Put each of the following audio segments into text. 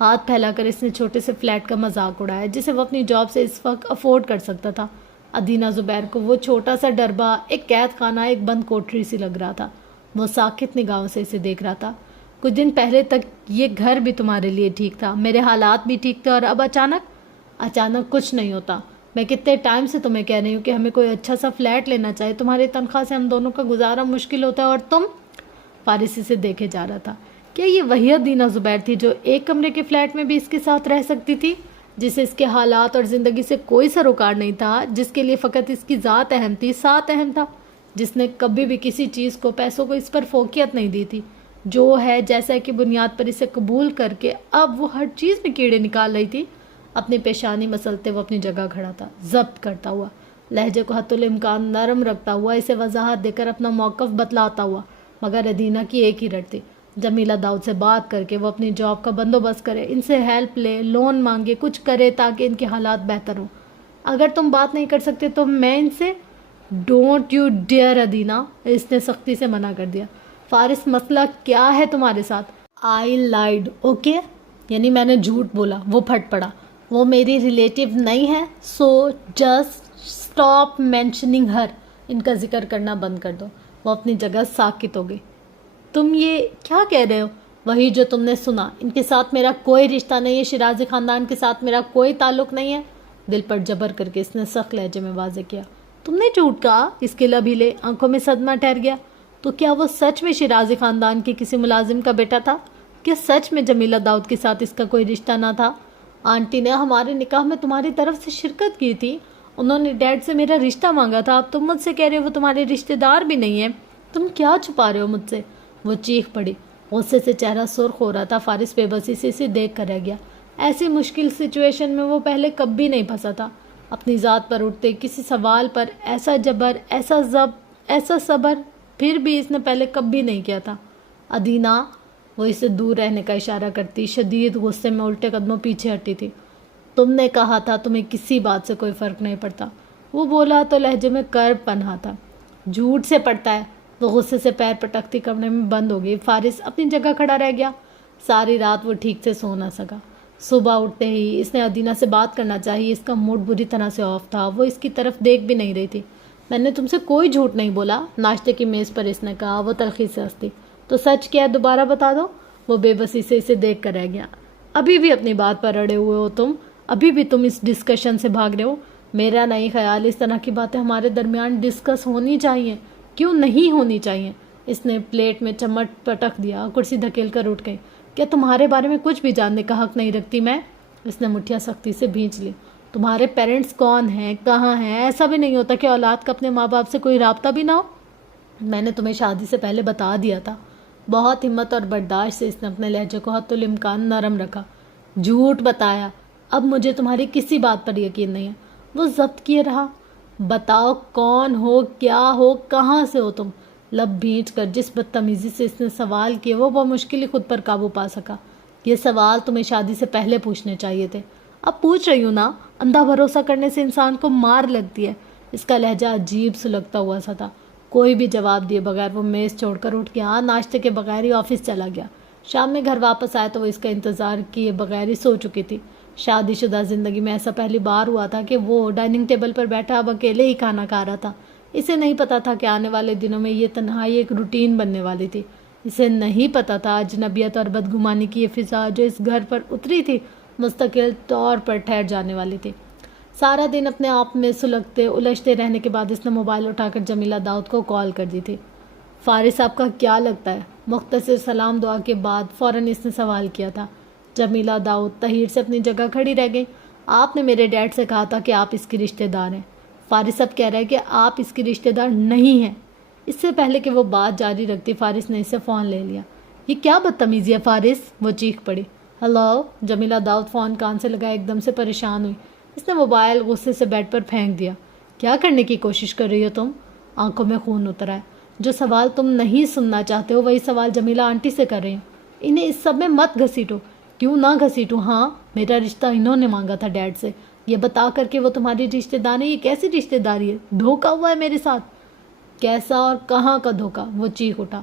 ہاتھ پھیلا کر اس نے چھوٹے سے فلیٹ کا مذاق اڑایا جسے وہ اپنی جاب سے اس وقت افورڈ کر سکتا تھا۔ ادینہ زبیر کو وہ چھوٹا سا ڈربہ، ایک قید خانہ، ایک بند کوٹری سی لگ رہا تھا۔ وہ ساکت نگاہوں سے اسے دیکھ رہا تھا۔ کچھ دن پہلے تک یہ گھر بھی تمہارے لیے ٹھیک تھا، میرے حالات بھی ٹھیک تھے، اور اب اچانک کچھ نہیں ہوتا۔ میں کتنے ٹائم سے تمہیں کہہ رہی ہوں کہ ہمیں کوئی اچھا سا فلیٹ لینا چاہیے، تمہاری تنخواہ سے ہم دونوں کا گزارا مشکل ہوتا ہے، اور تم فارسی سے دیکھے جا رہا تھا۔ کیا یہ وہی ادینہ زبیر تھی جو ایک کمرے کے فلیٹ میں بھی اس کے ساتھ رہ سکتی تھی، جسے اس کے حالات اور زندگی سے کوئی سروکار نہیں تھا، جس کے لیے فقط اس کی ذات اہم تھی، ساتھ اہم تھا، جس نے کبھی بھی کسی چیز کو، پیسوں کو اس پر فوقیت نہیں دی تھی، جو ہے جیسا کہ بنیاد پر اسے قبول کر کے اب وہ ہر چیز میں کیڑے نکال رہی تھی۔ اپنی پیشانی مسلتے وہ اپنی جگہ کھڑا تھا، ضبط کرتا ہوا، لہجے کو حتی الامکان نرم رکھتا ہوا، اسے وضاحت دے کر اپنا موقف بتلاتا ہوا۔ مگر ادینہ کی ایک ہی رٹ تھی، جمیلہ داؤد سے بات کر کے وہ اپنی جاب کا بندوبست کرے، ان سے ہیلپ لے، لون مانگے، کچھ کرے تاکہ ان کے حالات بہتر ہوں۔ اگر تم بات نہیں کر سکتے تو میں ان سے ڈونٹ یو ڈیئر ادینہ، اس نے سختی سے منع کر دیا۔ فارس، مسئلہ کیا ہے تمہارے ساتھ؟ آئی لائڈ، اوکے، یعنی میں نے جھوٹ بولا۔ وہ پھٹ پڑا، وہ میری ریلیٹیو نہیں ہے، سو جسٹ اسٹاپ مینشننگ ہر، ان کا ذکر کرنا بند کر دو۔ وہ اپنی جگہ ساکت ہو گئی۔ تم یہ کیا کہہ رہے ہو؟ وہی جو تم نے سنا، ان کے ساتھ میرا کوئی رشتہ نہیں ہے، شیرازی خاندان کے ساتھ میرا کوئی تعلق نہیں ہے، دل پر جبر کر کے اس نے سخت لہجے میں واضح کیا۔ تم نے جھوٹ کہا؟ اس کے لب ہلے، آنکھوں میں صدمہ ٹھہر گیا۔ تو کیا وہ سچ میں شیرازی خاندان کے کسی ملازم کا بیٹا تھا؟ کیا سچ میں جمیلہ داؤد کے ساتھ اس کا کوئی رشتہ نہ تھا؟ آنٹی نے ہمارے نکاح میں تمہاری طرف سے شرکت کی تھی، انہوں نے ڈیڈ سے میرا رشتہ مانگا تھا، اب تم مجھ سے کہہ رہے ہو وہ تمہارے رشتہ دار بھی نہیں ہیں، تم کیا چھپا رہے ہو مجھ سے؟ وہ چیخ پڑی، غصے سے چہرہ سرخ ہو رہا تھا۔ فارس بے بسی سے اسے دیکھ کر رہ گیا۔ ایسی مشکل سچویشن میں وہ پہلے کبھی نہیں پھنسا تھا۔ اپنی ذات پر اٹھتے کسی سوال پر ایسا جبر، ایسا ضبط، ایسا صبر پھر بھی اس نے پہلے کبھی نہیں کیا تھا۔ ادینہ، وہ اسے دور رہنے کا اشارہ کرتی شدید غصے میں الٹے قدموں پیچھے ہٹی تھی۔ تم نے کہا تھا تمہیں کسی بات سے کوئی فرق نہیں پڑتا، وہ بولا تو لہجے میں کرب پنہا تھا۔ جھوٹ سے پڑتا ہے۔ وہ غصے سے پیر پٹکتی کمرے میں بند ہو گئی۔ فارس اپنی جگہ کھڑا رہ گیا۔ ساری رات وہ ٹھیک سے سو نہ سکا۔ صبح اٹھتے ہی اس نے ادینہ سے بات کرنا چاہی، اس کا موڈ بری طرح سے آف تھا، وہ اس کی طرف دیکھ بھی نہیں رہی تھی۔ میں نے تم سے کوئی جھوٹ نہیں بولا، ناشتے کی میز پر اس نے کہا، وہ تلخی سے ہنسی۔ تو سچ کیا ہے، دوبارہ بتا دو۔ وہ بے بسی سے اسے دیکھ کر رہ گیا۔ ابھی بھی اپنی بات پر اڑے ہوئے ہو تم، ابھی بھی تم اس ڈسکشن سے بھاگ رہے ہو؟ میرا نہیں خیال اس طرح کی باتیں ہمارے درمیان ڈسکس ہونی چاہیے، کیوں نہیں ہونی چاہیے؟ اس نے پلیٹ میں چمچ پٹک دیا، کرسی دھکیل کر اٹھ گئی۔ کیا تمہارے بارے میں کچھ بھی جاننے کا حق نہیں رکھتی میں؟ اس نے مٹھیاں سختی سے بھینچ لی۔ تمہارے پیرنٹس کون ہیں، کہاں ہیں؟ ایسا بھی نہیں ہوتا کہ اولاد کا اپنے ماں باپ سے کوئی رابطہ بھی نہ ہو؟ میں نے تمہیں شادی سے پہلے بتا دیا تھا۔ بہت ہمت اور برداشت سے اس نے اپنے لہجے کو حتی الامکان نرم رکھا۔ جھوٹ بتایا، اب مجھے تمہاری کسی بات پر یقین نہیں ہے۔ وہ ضبط کیے رہا۔ بتاؤ کون ہو، کیا ہو، کہاں سے ہو تم؟ لب بھینچ کر جس بدتمیزی سے اس نے سوال کیے وہ بمشکل ہی خود پر قابو پا سکا۔ یہ سوال تمہیں شادی سے پہلے پوچھنے چاہیے تھے، اب پوچھ رہی ہوں نا۔ اندھا بھروسہ کرنے سے انسان کو مار لگتی ہے۔ اس کا لہجہ عجیب سلگتا ہوا سا تھا۔ کوئی بھی جواب دیے بغیر وہ میز چھوڑ کر اٹھ گیا، ناشتے کے بغیر ہی آفس چلا گیا۔ شام میں گھر واپس آئے تو وہ اس کا انتظار کیے بغیر ہی سو چکی تھی۔ شادی شدہ زندگی میں ایسا پہلی بار ہوا تھا کہ وہ ڈائننگ ٹیبل پر بیٹھا اب اکیلے ہی کھانا کھا رہا تھا۔ اسے نہیں پتا تھا کہ آنے والے دنوں میں یہ تنہائی ایک روٹین بننے والی تھی۔ اسے نہیں پتا تھا اجنبیت اور بدگمانی کی یہ فضا جو اس گھر پر اتری تھی مستقل طور پر ٹھہر جانے والی تھی۔ سارا دن اپنے آپ میں سلگتے الجھتے رہنے کے بعد اس نے موبائل اٹھا کر جمیلہ داؤد کو کال کر دی تھی۔ فارس، آپ کا کیا لگتا ہے؟ مختصر سلام دعا کے بعد فوراً اس نے سوال کیا تھا۔ جمیلہ داؤد تحیر سے اپنی جگہ کھڑی رہ گئی۔ آپ نے میرے ڈیڈ سے کہا تھا کہ آپ اس کی رشتہ دار ہیں۔ فارس اب کہہ رہا ہے کہ آپ اس کی رشتہ دار نہیں ہیں۔ اس سے پہلے کہ وہ بات جاری رکھتی فارس نے اس سے فون لے لیا۔ یہ کیا بدتمیزی ہے فارس؟ وہ چیخ پڑی۔ ہلو؟ جمیلہ داؤد فون کان سے لگا ایک دم سے پریشان ہوئی۔ اس نے موبائل غصے سے بیڈ پر پھینک دیا۔ کیا کرنے کی کوشش کر رہی ہو تم؟ آنکھوں میں خون اترا ہے۔ جو سوال تم نہیں سننا چاہتے ہو وہی سوال جمیلہ آنٹی سے کر رہی ہوں۔ انہیں اس سب میں مت گھسیٹو۔ کیوں نہ گھسیٹوں؟ ہاں، میرا رشتہ انہوں نے مانگا تھا ڈیڈ سے، یہ بتا کر کہ وہ تمہاری رشتہ دار ہے۔ یہ کیسی رشتہ داری ہے؟ دھوکہ ہوا ہے میرے ساتھ۔ کیسا اور کہاں کا دھوکہ؟ وہ چیخ اٹھا۔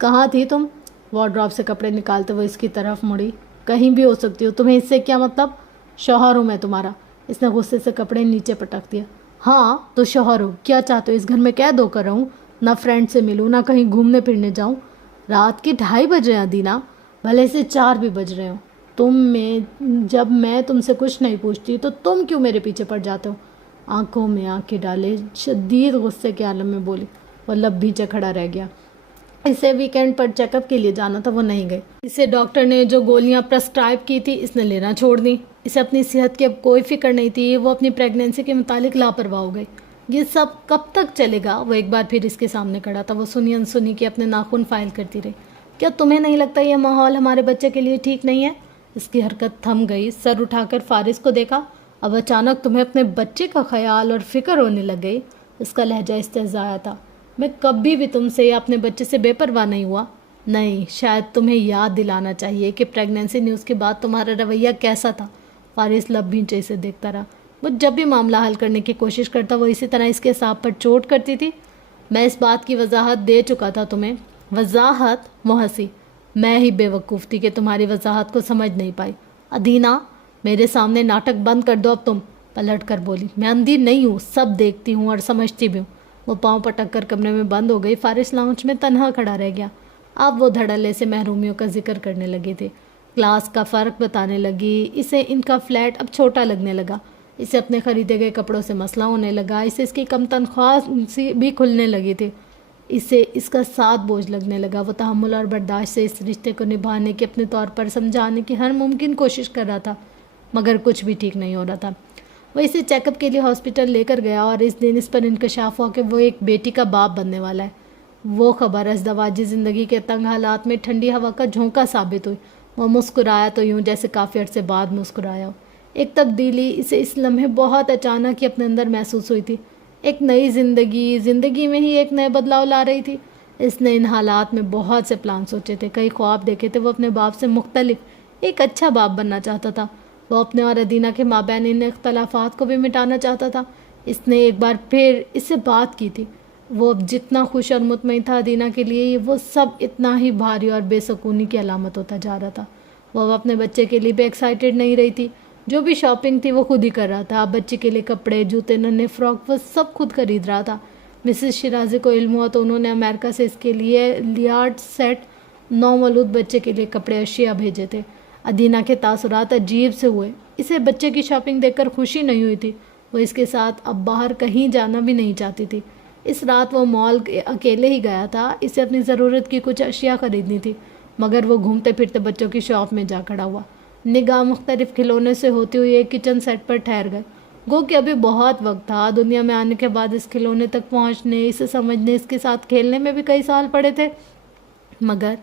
کہاں تھی تم؟ وارڈروب سے کپڑے نکالتے وہ اس کی طرف مڑی. کہیں بھی ہو سکتی ہو, تمہیں اس سے کیا مطلب؟ شوہر ہوں میں تمہارا. اس نے غصے سے کپڑے نیچے پٹک دیا. ہاں تو شوہر ہو, کیا چاہتے ہو؟ اس گھر میں قید ہو کر رہوں؟ نہ فرینڈ سے ملوں, نہ کہیں گھومنے پھرنے جاؤں؟ رات کے 2:30 بج رہے ہیں ادینہ, بھلے سے 4 بھی بج رہے ہوں. جب میں تم سے کچھ نہیں پوچھتی تو تم کیوں میرے پیچھے پڑ جاتے ہو؟ آنکھوں میں آنکھیں ڈالے شدید غصے کے عالم میں بولی. وہ لب بھیچے کھڑا رہ گیا. اسے ویکینڈ پر چیک اپ کے لیے جانا تھا, وہ نہیں گئی. اسے ڈاکٹر نے جو گولیاں پرسکرائب کی تھی اس نے لینا چھوڑ دی. اسے اپنی صحت کی اب کوئی فکر نہیں تھی. وہ اپنی پریگنینسی کے متعلق لاپرواہ ہو گئی. یہ سب کب تک چلے گا؟ وہ ایک بار پھر اس کے سامنے کھڑا تھا. وہ سنی انسنی کے اپنے ناخن فائل کرتی رہی. کیا تمہیں نہیں لگتا یہ ماحول ہمارے بچے کے لیے ٹھیک نہیں ہے؟ اس کی حرکت تھم گئی. سر اٹھا کر فارس کو دیکھا. اب اچانک تمہیں اپنے بچے کا خیال اور فکر ہونے لگ گئی. اس کا لہجہ استہزاء تھا. میں کبھی بھی تم سے یا اپنے بچے سے بے پرواہ نہیں ہوا. نہیں, شاید تمہیں یاد دلانا چاہیے کہ پریگنینسی نیوز کے بعد تمہارا رویہ کیسا تھا. فارس لب بھینچے سے دیکھتا رہا. وہ جب بھی معاملہ حل کرنے کی کوشش کرتا وہ اسی طرح اس کے سانپ پر چوٹ کرتی تھی. میں اس بات کی وضاحت دے چکا تھا تمہیں. وضاحت؟ وہ ہنسی. میں ہی بے وقوف تھی کہ تمہاری وضاحت کو سمجھ نہیں پائی. ادینہ, میرے سامنے ناٹک بند کر دو اب تم. پلٹ کر بولی. میں اندھی نہیں ہوں, سب دیکھتی ہوں اور سمجھتی بھی ہوں. وہ پاؤں پٹک کر کمرے میں بند ہو گئی. فارس لاؤنج میں تنہا کھڑا رہ گیا. اب وہ دھڑلے سے محرومیوں کا ذکر کرنے لگی تھی. کلاس کا فرق بتانے لگی. اسے ان کا فلیٹ اب چھوٹا لگنے لگا. اسے اپنے خریدے گئے کپڑوں سے مسئلہ ہونے لگا. اسے اس کی کم تنخواہ سی بھی کھلنے لگی تھی. اسے اس کا ساتھ بوجھ لگنے لگا. وہ تحمل اور برداشت سے اس رشتے کو نبھانے کی, اپنے طور پر سمجھانے کی ہر ممکن کوشش کر رہا تھا, مگر کچھ بھی ٹھیک نہیں ہو رہا تھا. وہ اسے چیک اپ کے لیے ہاسپٹل لے کر گیا اور اس دن اس پر انکشاف ہوا کہ وہ ایک بیٹی کا باپ بننے والا ہے. وہ خبر ازدواجی زندگی کے تنگ حالات میں ٹھنڈی ہوا کا جھونکا ثابت ہوئی. وہ مسکرایا تو یوں جیسے کافی عرصے بعد مسکرایا ہو. ایک تبدیلی اسے اس لمحے بہت اچانک ہی اپنے اندر محسوس ہوئی تھی. ایک نئی زندگی میں ہی ایک نئے بدلاؤ لا رہی تھی. اس نے ان حالات میں بہت سے پلان سوچے تھے, کئی خواب دیکھے تھے. وہ اپنے باپ سے مختلف ایک اچھا باپ بننا چاہتا تھا. وہ اپنے اور ادینہ کے مابین ان اختلافات کو بھی مٹانا چاہتا تھا. اس نے ایک بار پھر اس سے بات کی تھی. وہ اب جتنا خوش اور مطمئن تھا ادینہ کے لیے, وہ سب اتنا ہی بھاری اور بے سکونی کی علامت ہوتا جا رہا تھا. وہ اپنے بچے کے لیے بھی ایکسائٹیڈ نہیں رہی تھی. جو بھی شاپنگ تھی وہ خود ہی کر رہا تھا. بچے کے لیے کپڑے, جوتے, ننھے فراک, وہ سب خود خرید رہا تھا. مسز شیرازی کو علم ہوا تو انہوں نے امریکہ سے اس کے لیے لیارڈ سیٹ نومولود بچے کے لیے کپڑے اشیاء بھیجے تھے. ادینہ کے تاثرات عجیب سے ہوئے. اسے بچے کی شاپنگ دیکھ کر خوشی نہیں ہوئی تھی. وہ اس کے ساتھ اب باہر کہیں جانا بھی نہیں چاہتی تھی. اس رات وہ مال اکیلے ہی گیا تھا. اسے اپنی ضرورت کی کچھ اشیاء خریدنی تھی, مگر وہ گھومتے پھرتے بچوں کی شاپ میں جا کھڑا ہوا. نگاہ مختلف کھلونے سے ہوتی ہوئی ایک کچن سیٹ پر ٹھہر گئے. گو کہ ابھی بہت وقت تھا. دنیا میں آنے کے بعد اس کھلونے تک پہنچنے, اسے سمجھنے, اس کے ساتھ کھیلنے میں بھی کئی سال پڑے تھے, مگر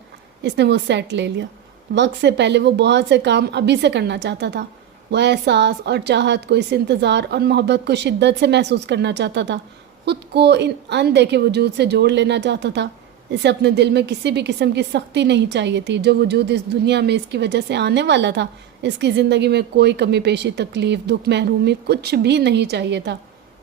اس نے وہ سیٹ لے لیا. وقت سے پہلے وہ بہت سے کام ابھی سے کرنا چاہتا تھا. وہ احساس اور چاہت کو, اس انتظار اور محبت کو شدت سے محسوس کرنا چاہتا تھا. خود کو ان اندیکھے وجود سے جوڑ لینا چاہتا تھا. اسے اپنے دل میں کسی بھی قسم کی سختی نہیں چاہیے تھی. جو وجود اس دنیا میں اس کی وجہ سے آنے والا تھا, اس کی زندگی میں کوئی کمی پیشی, تکلیف, دکھ, محرومی کچھ بھی نہیں چاہیے تھا.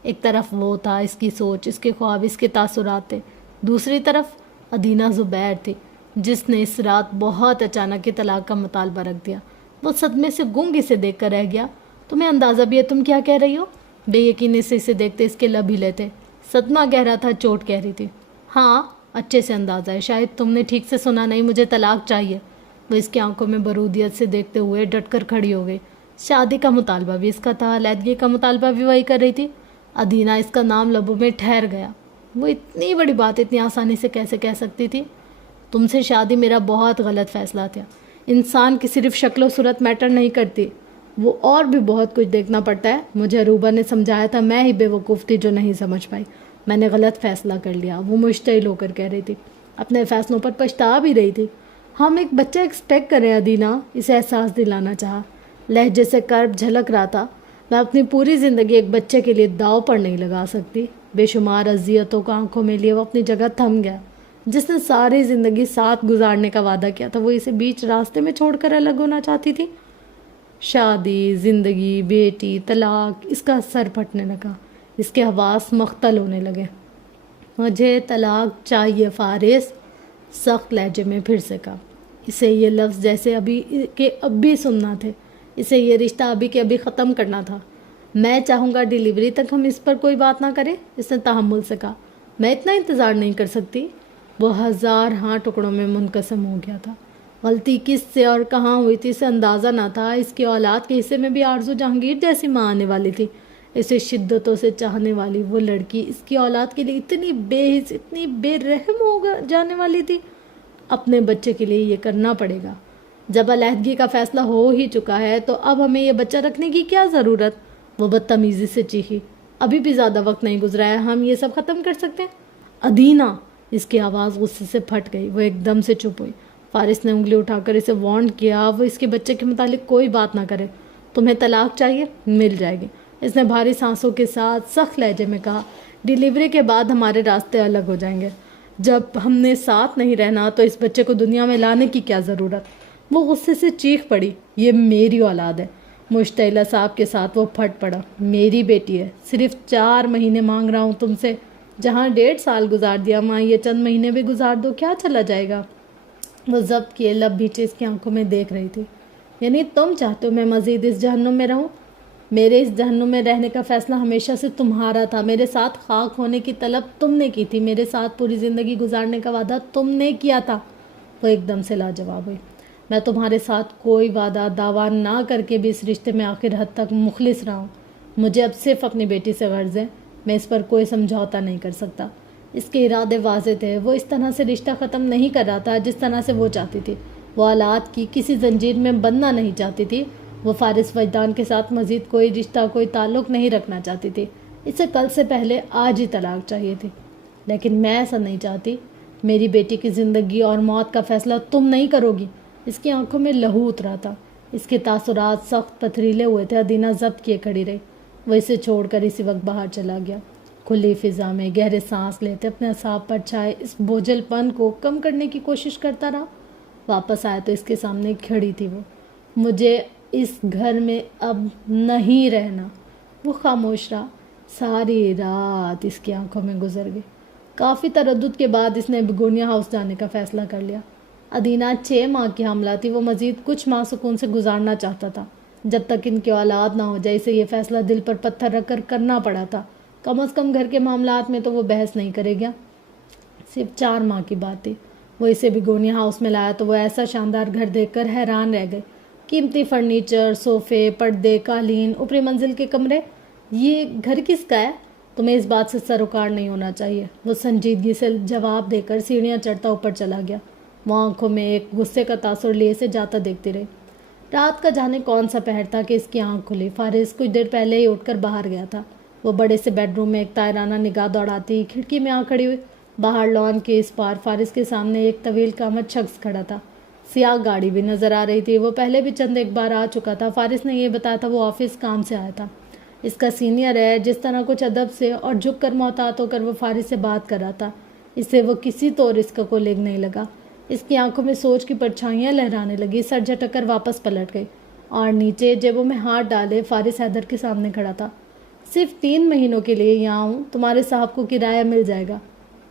ایک طرف وہ تھا, اس کی سوچ, اس کے خواب, اس کے تاثرات تھے. دوسری طرف ادینہ زبیر تھی, جس نے اس رات بہت اچانک طلاق کا مطالبہ رکھ دیا. وہ صدمے سے گنگ اسے دیکھ کر رہ گیا. تمہیں اندازہ بھی ہے تم کیا کہہ رہی ہو؟ بے یقینی سے اسے دیکھتے اس کے لب ہلے تھے. صدمہ گہرا تھا, چوٹ کہہ رہی تھی. ہاں اچھے سے اندازہ ہے, شاید تم نے ٹھیک سے سنا نہیں, مجھے طلاق چاہیے. وہ اس کی آنکھوں میں برودیت سے دیکھتے ہوئے ڈٹ کر کھڑی ہو گئی. شادی کا مطالبہ بھی اس کا تھا, علیحدگی کا مطالبہ بھی وہی کر رہی تھی. ادینہ, اس کا نام لبوں میں ٹھہر گیا. وہ اتنی بڑی بات اتنی آسانی سے کیسے کہہ سکتی تھی؟ تم سے شادی میرا بہت غلط فیصلہ تھا. انسان کی صرف شکل و صورت میٹر نہیں کرتی, وہ اور بھی بہت کچھ دیکھنا پڑتا ہے. مجھے اروبا نے سمجھایا تھا, میں ہی بے وقوف تھی جو نہیں سمجھ پائی. میں نے غلط فیصلہ کر لیا. وہ مشتعل ہو کر کہہ رہی تھی. اپنے فیصلوں پر پچھتا بھی رہی تھی. ہم ایک بچہ ایکسپیکٹ کریں ادینہ, اسے احساس دلانا چاہا. لہجے سے کرب جھلک رہا تھا. میں اپنی پوری زندگی ایک بچے کے لیے داؤ پر نہیں لگا سکتی. بے شمار اذیتوں کو آنکھوں میں لیے وہ اپنی جگہ تھم گیا. جس نے ساری زندگی ساتھ گزارنے کا وعدہ کیا تھا, وہ اسے بیچ راستے میں چھوڑ کر الگ ہونا چاہتی تھی. شادی, زندگی, بیٹی, طلاق, اس کا سر پھٹنے لگا. اس کے حواس مختل ہونے لگے. مجھے طلاق چاہیے فارس. سخت لہجے میں پھر سے کہا۔ اسے یہ لفظ جیسے ابھی کے ابھی سننا تھے، اسے یہ رشتہ ابھی کے ابھی ختم کرنا تھا۔ میں چاہوں گا ڈیلیوری تک ہم اس پر کوئی بات نہ کریں، اس نے تحمل سے کہا۔ میں اتنا انتظار نہیں کر سکتی۔ وہ 1000 ٹکڑوں میں منقسم ہو گیا تھا۔ غلطی کس سے اور کہاں ہوئی تھی اسے اندازہ نہ تھا۔ اس کی اولاد کے حصے میں بھی آرزو جہانگیر جیسی ماں آنے والی تھی۔ اسے شدتوں سے چاہنے والی وہ لڑکی اس کی اولاد کے لیے اتنی بے حس، اتنی بے رحم ہو جانے والی تھی۔ اپنے بچے کے لیے یہ کرنا پڑے گا۔ جب علیحدگی کا فیصلہ ہو ہی چکا ہے تو اب ہمیں یہ بچہ رکھنے کی کیا ضرورت؟ وہ بدتمیزی سے چیخی۔ ابھی بھی زیادہ وقت نہیں گزرا ہے، ہم یہ سب ختم کر سکتے ہیں۔ ادینہ! اس کی آواز غصے سے پھٹ گئی۔ وہ ایک دم سے چپ ہوئی۔ فارس نے انگلی اٹھا کر اسے وارن کیا وہ اس کے بچے کے متعلق کوئی بات نہ کرے۔ تمہیں طلاق چاہیے؟ مل جائے گی، اس نے بھاری سانسوں کے ساتھ سخت لہجے میں کہا۔ ڈیلیوری کے بعد ہمارے راستے الگ ہو جائیں گے۔ جب ہم نے ساتھ نہیں رہنا تو اس بچے کو دنیا میں لانے کی کیا ضرورت؟ وہ غصے سے چیخ پڑی۔ یہ میری اولاد ہے۔ مشتعل صاحب کے ساتھ وہ پھٹ پڑا۔ میری بیٹی ہے، صرف 4 مہینے مانگ رہا ہوں تم سے۔ جہاں 1.5 سال گزار دیا وہاں یہ چند مہینے بھی گزار دو، کیا چلا جائے گا؟ وہ ضبط کیے لب بیچے اس کی آنکھوں میں دیکھ رہی تھی۔ یعنی تم چاہتے ہو میں مزید اس جہنم میں رہوں؟ میرے اس جہنم میں رہنے کا فیصلہ ہمیشہ سے تمہارا تھا۔ میرے ساتھ خاک ہونے کی طلب تم نے کی تھی، میرے ساتھ پوری زندگی گزارنے کا وعدہ تم نے کیا تھا۔ وہ ایک دم سے لاجواب ہوئی۔ میں تمہارے ساتھ کوئی وعدہ دعویٰ نہ کر کے بھی اس رشتے میں آخر حد تک مخلص رہا ہوں۔ مجھے اب صرف اپنی بیٹی سے غرض ہے، میں اس پر کوئی سمجھوتا نہیں کر سکتا۔ اس کے ارادے واضح تھے۔ وہ اس طرح سے رشتہ ختم نہیں کر رہا تھا جس طرح سے وہ چاہتی تھی۔ وہ اولاد کی کسی زنجیر میں بندھنا نہیں چاہتی تھی۔ وہ فارس وجدان کے ساتھ مزید کوئی رشتہ، کوئی تعلق نہیں رکھنا چاہتی تھی۔ اسے کل سے پہلے آج ہی طلاق چاہیے تھی۔ لیکن میں ایسا نہیں چاہتی۔ میری بیٹی کی زندگی اور موت کا فیصلہ تم نہیں کرو گی۔ اس کی آنکھوں میں لہو اترا تھا۔ اس کے تاثرات سخت پتھریلے ہوئے تھے۔ ادینہ ضبط کیے کھڑی رہی۔ وہ اسے چھوڑ کر اسی وقت باہر چلا گیا۔ کھلی فضا میں گہرے سانس لیتے اپنے اعصاب پر چھائے اس بوجھل پن کو کم کرنے کی کوشش کرتا رہا۔ واپس آیا تو اس کے سامنے کھڑی تھی وہ۔ مجھے اس گھر میں اب نہیں رہنا۔ وہ خاموش رہا۔ ساری رات اس کی آنکھوں میں گزر گئی۔ کافی تردد کے بعد اس نے بیگونیا ہاؤس جانے کا فیصلہ کر لیا۔ ادینہ 6 ماہ کی حاملہ تھی۔ وہ مزید کچھ ماہ سکون سے گزارنا چاہتا تھا۔ جب تک ان کی اولاد نہ ہو جائے اسے یہ فیصلہ دل پر پتھر رکھ کر کرنا پڑا تھا۔ کم از کم گھر کے معاملات میں تو وہ بحث نہیں کرے گا۔ صرف 4 ماہ کی بات تھی۔ وہ اسے بیگونیا ہاؤس میں لایا تو وہ ایسا شاندار گھر دیکھ کر حیران رہ گئے۔ قیمتی فرنیچر، صوفے، پردے، قالین، اوپری منزل کے کمرے۔ یہ گھر کس کا ہے؟ تمہیں اس بات سے سروکار نہیں ہونا چاہیے۔ وہ سنجیدگی سے جواب دے کر سیڑھیاں چڑھتا اوپر چلا گیا۔ وہ آنکھوں میں ایک غصے کا تاثر لیے اسے جاتا دیکھتی رہی۔ رات کا جانے کون سا پہر تھا کہ اس کی آنکھ کھلی۔ فارس کچھ دیر پہلے ہی اٹھ کر باہر گیا تھا۔ وہ بڑے سے بیڈ روم میں ایک طائرانہ نگاہ دوڑاتی کھڑکی میں کھڑی ہوئی۔ باہر لان کے اس پار فارس کے سامنے ایک طویل قامت شخص کھڑا تھا۔ سیاہ گاڑی بھی نظر آ رہی تھی۔ وہ پہلے بھی چند ایک بار آ چکا تھا۔ فارس نے یہ بتایا تھا وہ آفس کام سے آیا تھا۔ اس کا سینئر ہے۔ جس طرح کچھ ادب سے اور جھک کر محتاط ہو کر وہ فارس سے بات کر رہا تھا، اسے وہ کسی طور اس کا کولیگ نہیں لگا۔ اس کی آنکھوں میں سوچ کی پرچھائیاں لہرانے لگی۔ سر جھٹک کر واپس پلٹ گئی اور نیچے جیبوں میں ہاتھ ڈالے فارس حیدر کے سامنے کھڑا تھا۔ صرف 3 مہینوں کے لیے یہاں ہوں۔ تمہارے صاحب کو کرایہ مل جائے گا۔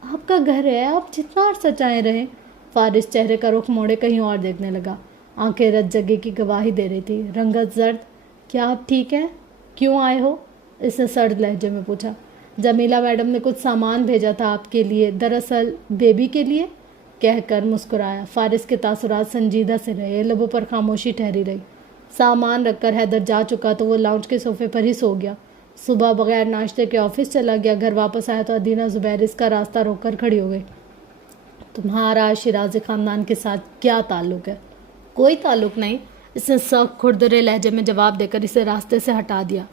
آپ کا گھر ہے، آپ جتنا عرصہ چاہیں رہیں۔ فارس چہرے کا رخ موڑے کہیں اور دیکھنے لگا۔ آنکھیں رت جگہ کی گواہی دے رہی تھی۔ رنگت زرد۔ کیا آپ ٹھیک ہیں؟ کیوں آئے ہو؟ اس نے سرد لہجے میں پوچھا۔ جمیلہ میڈم نے کچھ سامان بھیجا تھا آپ کے لیے، دراصل بیبی کے لیے، کہہ کر مسکرایا۔ فارس کے تاثرات سنجیدہ سے رہے، لبوں پر خاموشی ٹھہری رہی۔ سامان رکھ کر حیدر جا چکا تو وہ لاؤنج کے صوفے پر ہی سو گیا۔ صبح بغیر ناشتے کے آفس چلا گیا۔ گھر واپس آیا تو ادینہ زبیر اس کا راستہ روک کر کھڑی ہو گئی۔ تمہارا شیرازی خاندان کے ساتھ کیا تعلق ہے؟ کوئی تعلق نہیں، اس نے سخت کھردرے لہجے میں جواب دے کر اسے راستے سے ہٹا دیا۔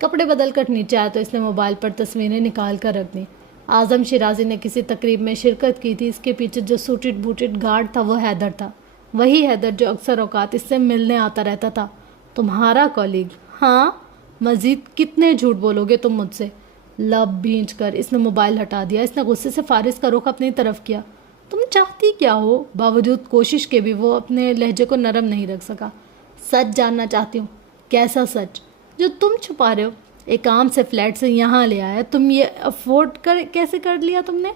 کپڑے بدل کر نیچے آیا تو اس نے موبائل پر تصویریں نکال کر رکھ دیں۔ اعظم شیرازی نے کسی تقریب میں شرکت کی تھی۔ اس کے پیچھے جو سوٹڈ بوٹڈ گارڈ تھا وہ حیدر تھا، وہی حیدر جو اکثر اوقات اس سے ملنے آتا رہتا تھا۔ تمہارا کولیگ؟ ہاں۔ مزید کتنے جھوٹ بولو گے تم مجھ سے؟ لب بھینچ کر اس نے موبائل ہٹا دیا۔ اس نے غصے سے فارس کا رخ اپنی طرف کیا۔ تم چاہتی کیا ہو؟ باوجود کوشش کے بھی وہ اپنے لہجے کو نرم نہیں رکھ سکا۔ سچ جاننا چاہتی ہوں۔ کیسا سچ؟ جو تم چھپا رہے ہو۔ ایک عام سے فلیٹ سے یہاں لے آیا، تم یہ افورڈ کیسے کر لیا تم نے؟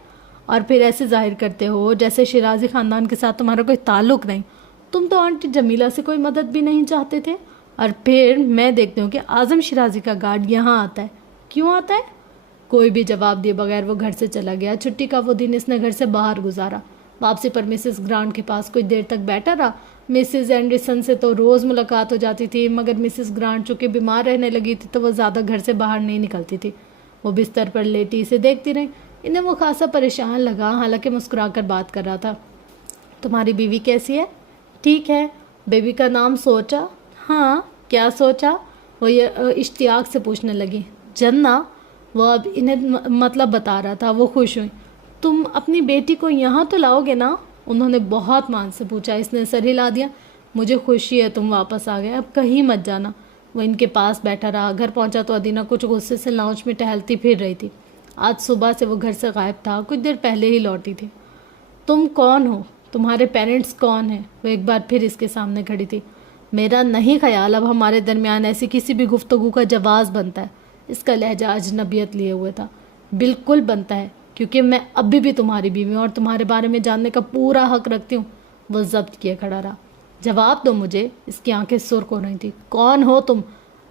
اور پھر ایسے ظاہر کرتے ہو جیسے شیرازی خاندان کے ساتھ تمہارا کوئی تعلق نہیں. تم تو آنٹی جمیلہ سے کوئی مدد بھی نہیں چاہتے تھے. اور پھر میں دیکھتی ہوں کہ اعظم شیرازی کا گارڈ یہاں آتا ہے. کیوں آتا ہے؟ کوئی بھی جواب دیے بغیر وہ گھر سے چلا گیا. چھٹی کا وہ دن اس نے گھر سے باہر گزارا. واپسی پر مسز گرانٹ کے پاس کچھ دیر تک بیٹھا رہا. مسز اینڈرسن سے تو روز ملاقات ہو جاتی تھی، مگر مسز گرانٹ چونکہ بیمار رہنے لگی تھی تو وہ زیادہ گھر سے باہر نہیں نکلتی تھی. وہ بستر پر لیٹی اسے دیکھتی رہی. انہیں وہ خاصا پریشان لگا، حالانکہ مسکرا کر بات کر رہا تھا. تمہاری بیوی کیسی ہے؟ ٹھیک ہے. بیبی کا نام سوچا؟ ہاں. کیا سوچا؟ وہ یہ اشتیاق سے پوچھنے لگی. جنہ. وہ اب انہیں مطلب بتا رہا تھا. وہ خوش ہوئی. تم اپنی بیٹی کو یہاں تو لاؤ گے نا؟ انہوں نے بہت مان سے پوچھا. اس نے سر ہلا دیا. مجھے خوشی ہے تم واپس آ گئے، اب کہیں مت جانا. وہ ان کے پاس بیٹھا رہا. گھر پہنچا تو ادینہ کچھ غصے سے لاؤنج میں ٹہلتی پھر رہی تھی. آج صبح سے وہ گھر سے غائب تھا، کچھ دیر پہلے ہی لوٹی تھی. تم کون ہو؟ تمہارے پیرنٹس کون ہیں؟ وہ ایک بار پھر اس کے سامنے کھڑی تھی. میرا نہیں خیال اب ہمارے درمیان ایسی کسی بھی گفتگو کا جواز بنتا ہے. اس کا لہجہ اجنبیت لیے ہوئے تھا. بالکل بنتا ہے، کیونکہ میں ابھی بھی تمہاری بیوی ہوں اور تمہارے بارے میں جاننے کا پورا حق رکھتی ہوں. وہ ضبط کیے کھڑا رہا. جواب دو مجھے. اس کی آنکھیں سرخ ہو رہی تھی. کون ہو تم؟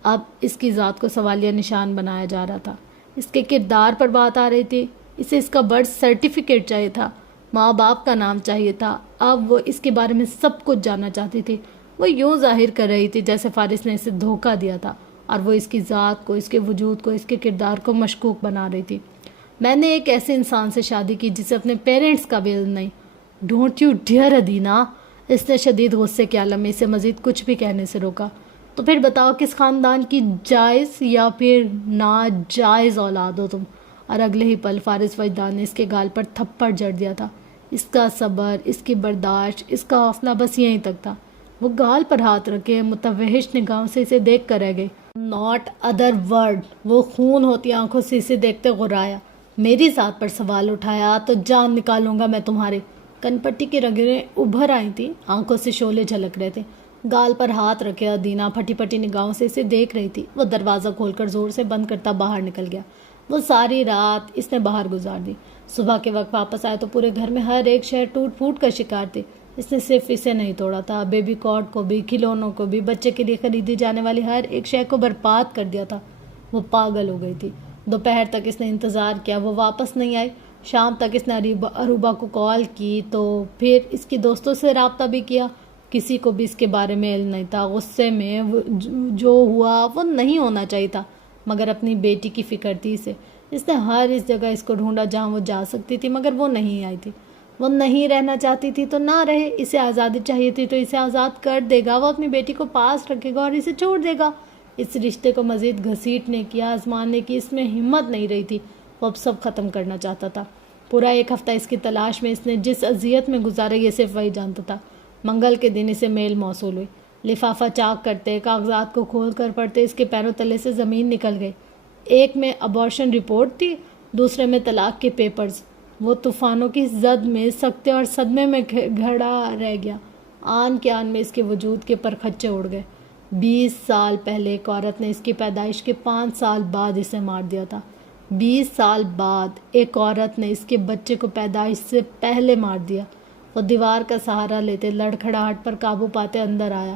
اب اس کی ذات کو سوالیہ نشان بنایا جا رہا تھا. اس کے کردار پر بات آ رہی تھی. اسے اس کا برتھ سرٹیفکیٹ چاہیے تھا، ماں باپ کا نام چاہیے تھا. اب وہ اس کے بارے میں سب کچھ جاننا چاہتی تھی. وہ یوں ظاہر کر رہی تھی جیسے فارس نے اسے دھوکہ دیا تھا اور وہ اس کی ذات کو، اس کے وجود کو، اس کے کردار کو مشکوک بنا رہی تھی. میں نے ایک ایسے انسان سے شادی کی جسے اپنے پیرنٹس کا بھی علم نہیں. Don't you dare Adina. اس نے شدید غصے کے عالم میں اسے مزید کچھ بھی کہنے سے روکا. تو پھر بتاؤ کس خاندان کی جائز یا پھر ناجائز اولاد ہو تم؟ اور اگلے ہی پل فارس وجدان نے اس کے گال پر تھپڑ جڑ دیا تھا. اس کا صبر، اس کی برداشت، اس کا حوصلہ بس یہیں تک تھا. وہ گال پر ہاتھ رکھے متوحش نگاہوں سے اسے دیکھ کر رہ گئی. Not other word. وہ خون ہوتی آنکھوں سے اسے دیکھتے غرایا. میری ذات پر سوال اٹھایا تو جان نکالوں گا میں تمہارے. کن پٹی کی رگیں ابھر آئی تھیں، آنکھوں سے شعلے جھلک رہے تھے. گال پر ہاتھ رکھے ادینہ پھٹی پھٹی نگاہوں سے اسے دیکھ رہی تھی. وہ دروازہ کھول کر زور سے بند کرتا باہر نکل گیا. وہ ساری رات اس نے باہر گزار دی. صبح کے وقت واپس آئے تو پورے گھر میں ہر ایک شے ٹوٹ پھوٹ کا شکار تھی. اس نے صرف اسے نہیں توڑا تھا، بیبی کاٹ کو بھی، کھلونوں کو بھی، بچے کے لیے خریدی جانے والی ہر ایک شے کو برباد کر دیا تھا. وہ پاگل ہو گئی تھی. دوپہر تک اس نے انتظار کیا، وہ واپس نہیں آئی. شام تک اس نے اروبا کو کال کی تو پھر اس کی دوستوں سے رابطہ بھی کیا. کسی کو بھی اس کے بارے میں علم نہیں تھا. غصے میں جو ہوا وہ نہیں ہونا چاہیے تھا، مگر اپنی بیٹی کی فکر تھی اسے. اس نے ہر اس جگہ اس کو ڈھونڈا جہاں وہ جا سکتی تھی، مگر وہ نہیں آئی تھی. وہ نہیں رہنا چاہتی تھی تو نہ رہے. اسے آزادی چاہیے تھی تو اسے آزاد کر دے گا. وہ اپنی بیٹی کو پاس رکھے گا اور اسے چھوڑ دے گا. اس رشتے کو مزید گھسیٹنے کی، آزمانے کی اس میں ہمت نہیں رہی تھی. وہ اب سب ختم کرنا چاہتا تھا. پورا ایک ہفتہ اس کی تلاش میں اس نے جس اذیت میں گزارا یہ صرف وہی جانتا تھا. منگل کے دن اسے میل موصول ہوئی. لفافہ چاک کرتے، کاغذات کو کھول کر پڑھتے اس کے پیروں تلے سے زمین نکل گئی. ایک میں ابارشن رپورٹ تھی، دوسرے میں طلاق کے پیپرز. وہ طوفانوں کی زد میں سکتے اور صدمے میں گھڑا رہ گیا. آن کے آن میں اس کے وجود کے پرخچے اڑ گئے. 20 سال پہلے ایک عورت نے اس کی پیدائش کے 5 سال بعد اسے مار دیا تھا. 20 سال بعد ایک عورت نے اس کے بچے کو پیدائش سے پہلے مار دیا. وہ دیوار کا سہارا لیتے، لڑکھڑاہٹ پر قابو پاتے اندر آیا.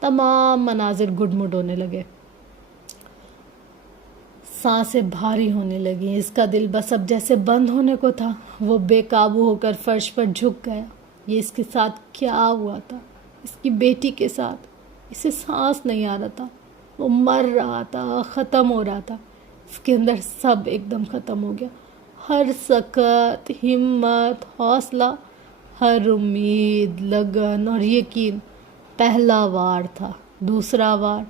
تمام مناظر گڈ مڈ ہونے لگے. سانسیں بھاری ہونے لگیں. اس کا دل بس اب جیسے بند ہونے کو تھا. وہ بے قابو ہو کر فرش پر جھک گیا. یہ اس کے ساتھ کیا ہوا تھا؟ اس کی بیٹی کے ساتھ. اسے سانس نہیں آ رہا تھا. وہ مر رہا تھا، ختم ہو رہا تھا. اس کے اندر سب ایک دم ختم ہو گیا. ہر سکت، ہمت، حوصلہ، ہر امید، لگن اور یقین. پہلا وار تھا. دوسرا وار.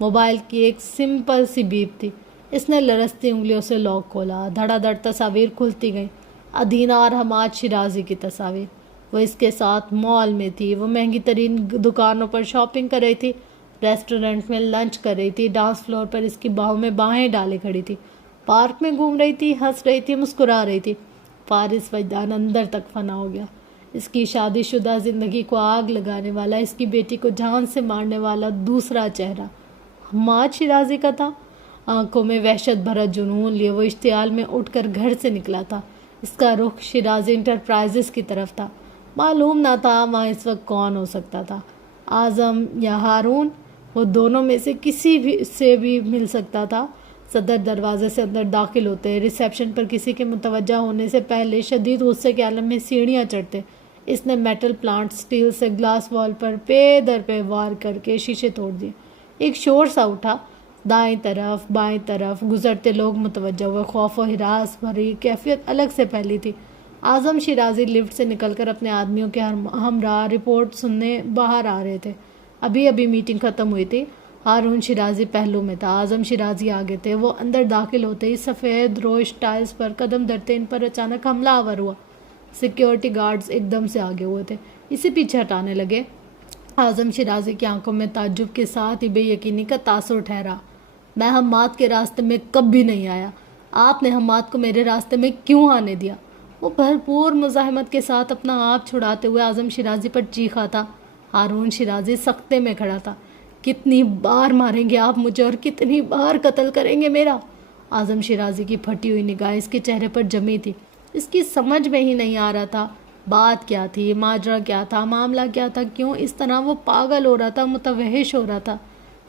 موبائل کی ایک سمپل سی بیپ تھی. اس نے لرزتی انگلیوں سے لاک کھولا. دھڑا دھڑ تصاویر کھلتی گئیں. ادینہ اور حماد شیرازی کی تصاویر. وہ اس کے ساتھ مال میں تھی. وہ مہنگی ترین دکانوں پر شاپنگ کر رہی تھی، ریسٹورنٹ میں لنچ کر رہی تھی، ڈانس فلور پر اس کی باہوں میں باہیں ڈالے کھڑی تھی، پارک میں گھوم رہی تھی، ہنس رہی تھی، مسکرا رہی تھی. فارس وجدان اندر تک فنا ہو گیا. اس کی شادی شدہ زندگی کو آگ لگانے والا، اس کی بیٹی کو جان سے مارنے والا دوسرا چہرہ حماد شیرازی کا تھا. آنکھوں میں وحشت بھرا جنون لیے وہ اشتعال میں اٹھ کر گھر سے نکلا تھا. اس کا رخ شیرازی انٹرپرائزز کی طرف تھا۔ معلوم نہ تھا وہاں اس وقت کون ہو سکتا تھا، اعظم یا ہارون، وہ دونوں میں سے کسی بھی سے بھی مل سکتا تھا۔ صدر دروازے سے اندر داخل ہوتے، ریسیپشن پر کسی کے متوجہ ہونے سے پہلے شدید غصے کے عالم میں سیڑھیاں چڑھتے۔ اس نے میٹل پلانٹ سٹیل سے گلاس وال پر پے در پہ وار کر کے شیشے توڑ دیے۔ ایک شور سا اٹھا، دائیں طرف بائیں طرف گزرتے لوگ متوجہ ہوئے۔ خوف و ہراس بھری کیفیت الگ سے پھیلی تھی۔ اعظم شیرازی لفٹ سے نکل کر اپنے آدمیوں کے ہمراہ رپورٹ سننے باہر آ رہے تھے۔ ابھی ابھی میٹنگ ختم ہوئی تھی۔ ہارون شیرازی پہلو میں تھا، اعظم شیرازی آگے تھے۔ وہ اندر داخل ہوتے ہی سفید روش ٹائلز پر قدم دھرتے ان پر اچانک حملہ آور ہوا۔ سیکیورٹی گارڈز ایک دم سے آگے ہوئے تھے، اسے پیچھے ہٹانے لگے۔ اعظم شیرازی کی آنکھوں میں تعجب کے ساتھ ہی بے یقینی کا تاثر ٹھہرا۔ میں حماد کے راستے میں کبھی نہیں آیا، آپ نے حماد کو میرے راستے میں کیوں آنے دیا؟ وہ بھرپور مزاحمت کے ساتھ اپنا آپ چھڑاتے ہوئے اعظم شیرازی پر چیخا تھا۔ ہارون شیرازی سختے میں کھڑا تھا۔ کتنی بار ماریں گے آپ مجھے اور کتنی بار قتل کریں گے میرا؟ اعظم شیرازی کی پھٹی ہوئی نگاہ اس کے چہرے پر جمی تھی۔ اس کی سمجھ میں ہی نہیں آ رہا تھا بات کیا تھی، ماجرا کیا تھا، معاملہ کیا تھا، کیوں اس طرح وہ پاگل ہو رہا تھا، متوحش ہو رہا تھا۔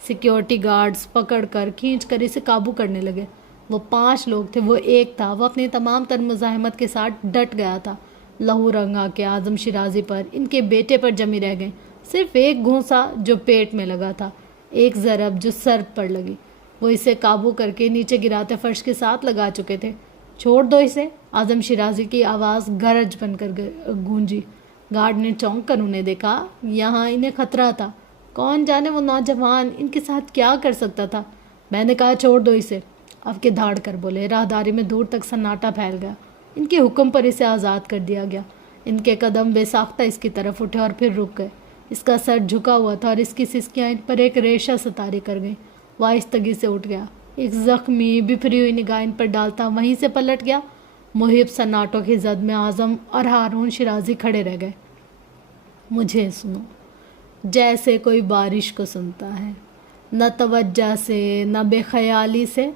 سیکیورٹی گارڈز پکڑ کر کھینچ کر اسے قابو کرنے لگے۔ وہ 5 لوگ تھے، وہ ایک تھا۔ وہ اپنی تمام تر مزاحمت کے ساتھ ڈٹ گیا تھا۔ لہو رنگ آنکھیں اعظم شیرازی پر، ان کے بیٹے پر جمی رہ گئیں۔ صرف ایک گھونسا جو پیٹ میں لگا تھا، ایک ضرب جو سر پر لگی۔ وہ اسے قابو کر کے نیچے گراتے فرش کے ساتھ لگا چکے تھے۔ چھوڑ دو اسے، اعظم شیرازی کی آواز گرج بن کر گونجی۔ گارڈ نے چونک کر انہیں دیکھا۔ یہاں انہیں خطرہ تھا، کون جانے وہ نوجوان ان کے ساتھ کیا کر سکتا تھا۔ میں نے کہا چھوڑ دو اسے، اب کے دھاڑ کر بولے۔ راہداری میں دور تک سناٹا پھیل گیا۔ ان کے حکم پر اسے آزاد کر دیا گیا۔ ان کے قدم بے ساختہ اس کی طرف اٹھے اور پھر رک گئے۔ اس کا سر جھکا ہوا تھا اور اس کی سسکیاں ان پر ایک ریشہ ستاری کر گئیں۔ وہ آہستگی سے اٹھ گیا، ایک زخمی بپھری ہوئی نگاہ ان پر ڈالتا وہیں سے پلٹ گیا۔ محب سناٹوں کی زد میں اعظم اور ہارون شیرازی کھڑے رہ گئے۔ مجھے سنو، جیسے کوئی بارش کو سنتا ہے، نہ توجہ سے نہ بے خیالی سے،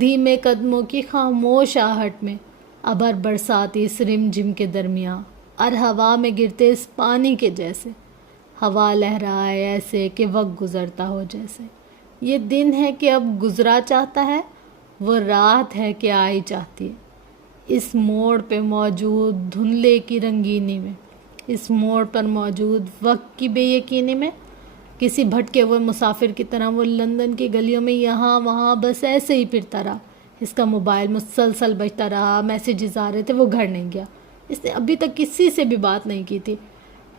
دھیمے قدموں کی خاموش آہٹ میں، ابر برساتی اس رم جم کے درمیان اور ہوا میں گرتے اس پانی کے جیسے۔ ہوا لہرائے ایسے کہ وقت گزرتا ہو جیسے۔ یہ دن ہے کہ اب گزرا چاہتا ہے، وہ رات ہے کہ آئی چاہتی ہے۔ اس موڑ پہ موجود دھندلے کی رنگینی میں، اس موڑ پر موجود وقت کی بے یقینی میں، کسی بھٹکے ہوئے مسافر کی طرح وہ لندن کی گلیوں میں یہاں وہاں بس ایسے ہی پھرتا رہا۔ اس کا موبائل مسلسل بجتا رہا، میسیجز آ رہے تھے، وہ گھر نہیں گیا۔ اس نے ابھی تک کسی سے بھی بات نہیں کی تھی۔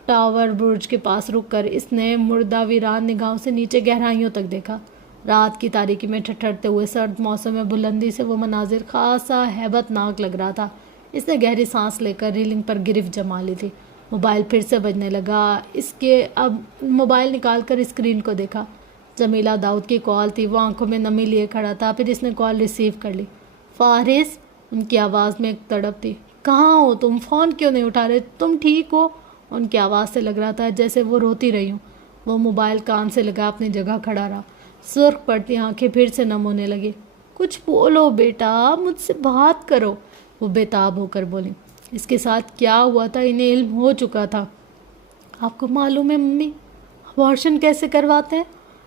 ٹاور برج کے پاس رک کر اس نے مردہ ویران نگاہوں سے نیچے گہرائیوں تک دیکھا۔ رات کی تاریکی میں ٹھٹھرتے ہوئے سرد موسم میں بلندی سے وہ مناظر خاصا ہیبت ناک لگ رہا تھا۔ اس نے گہری سانس لے کر ریلنگ پر گرفت جما لی تھی۔ موبائل پھر سے بجنے لگا۔ اس کے اب موبائل نکال کر اسکرین کو دیکھا۔ جمیلہ داؤد کی کال تھی۔ وہ آنکھوں میں نمی لیے کھڑا تھا، پھر اس نے کال ریسیو کر لی۔ فارس، ان کی آواز میں ایک تڑپ تھی۔ کہاں ہو تم؟ فون کیوں نہیں اٹھا رہے؟ تم ٹھیک ہو؟ ان کی آواز سے لگ رہا تھا جیسے وہ روتی رہی ہوں۔ وہ موبائل کان سے لگا اپنی جگہ کھڑا رہا۔ سرخ پڑتی آنکھیں پھر سے نم ہونے لگی۔ کچھ بولو بیٹا، مجھ سے بات کرو، وہ بےتاب ہو کر بولی۔ اس کے ساتھ کیا ہوا تھا انہیں علم ہو چکا تھا۔ آپ کو معلوم ہے ممی ابارشن کیسے کرواتے ہیں؟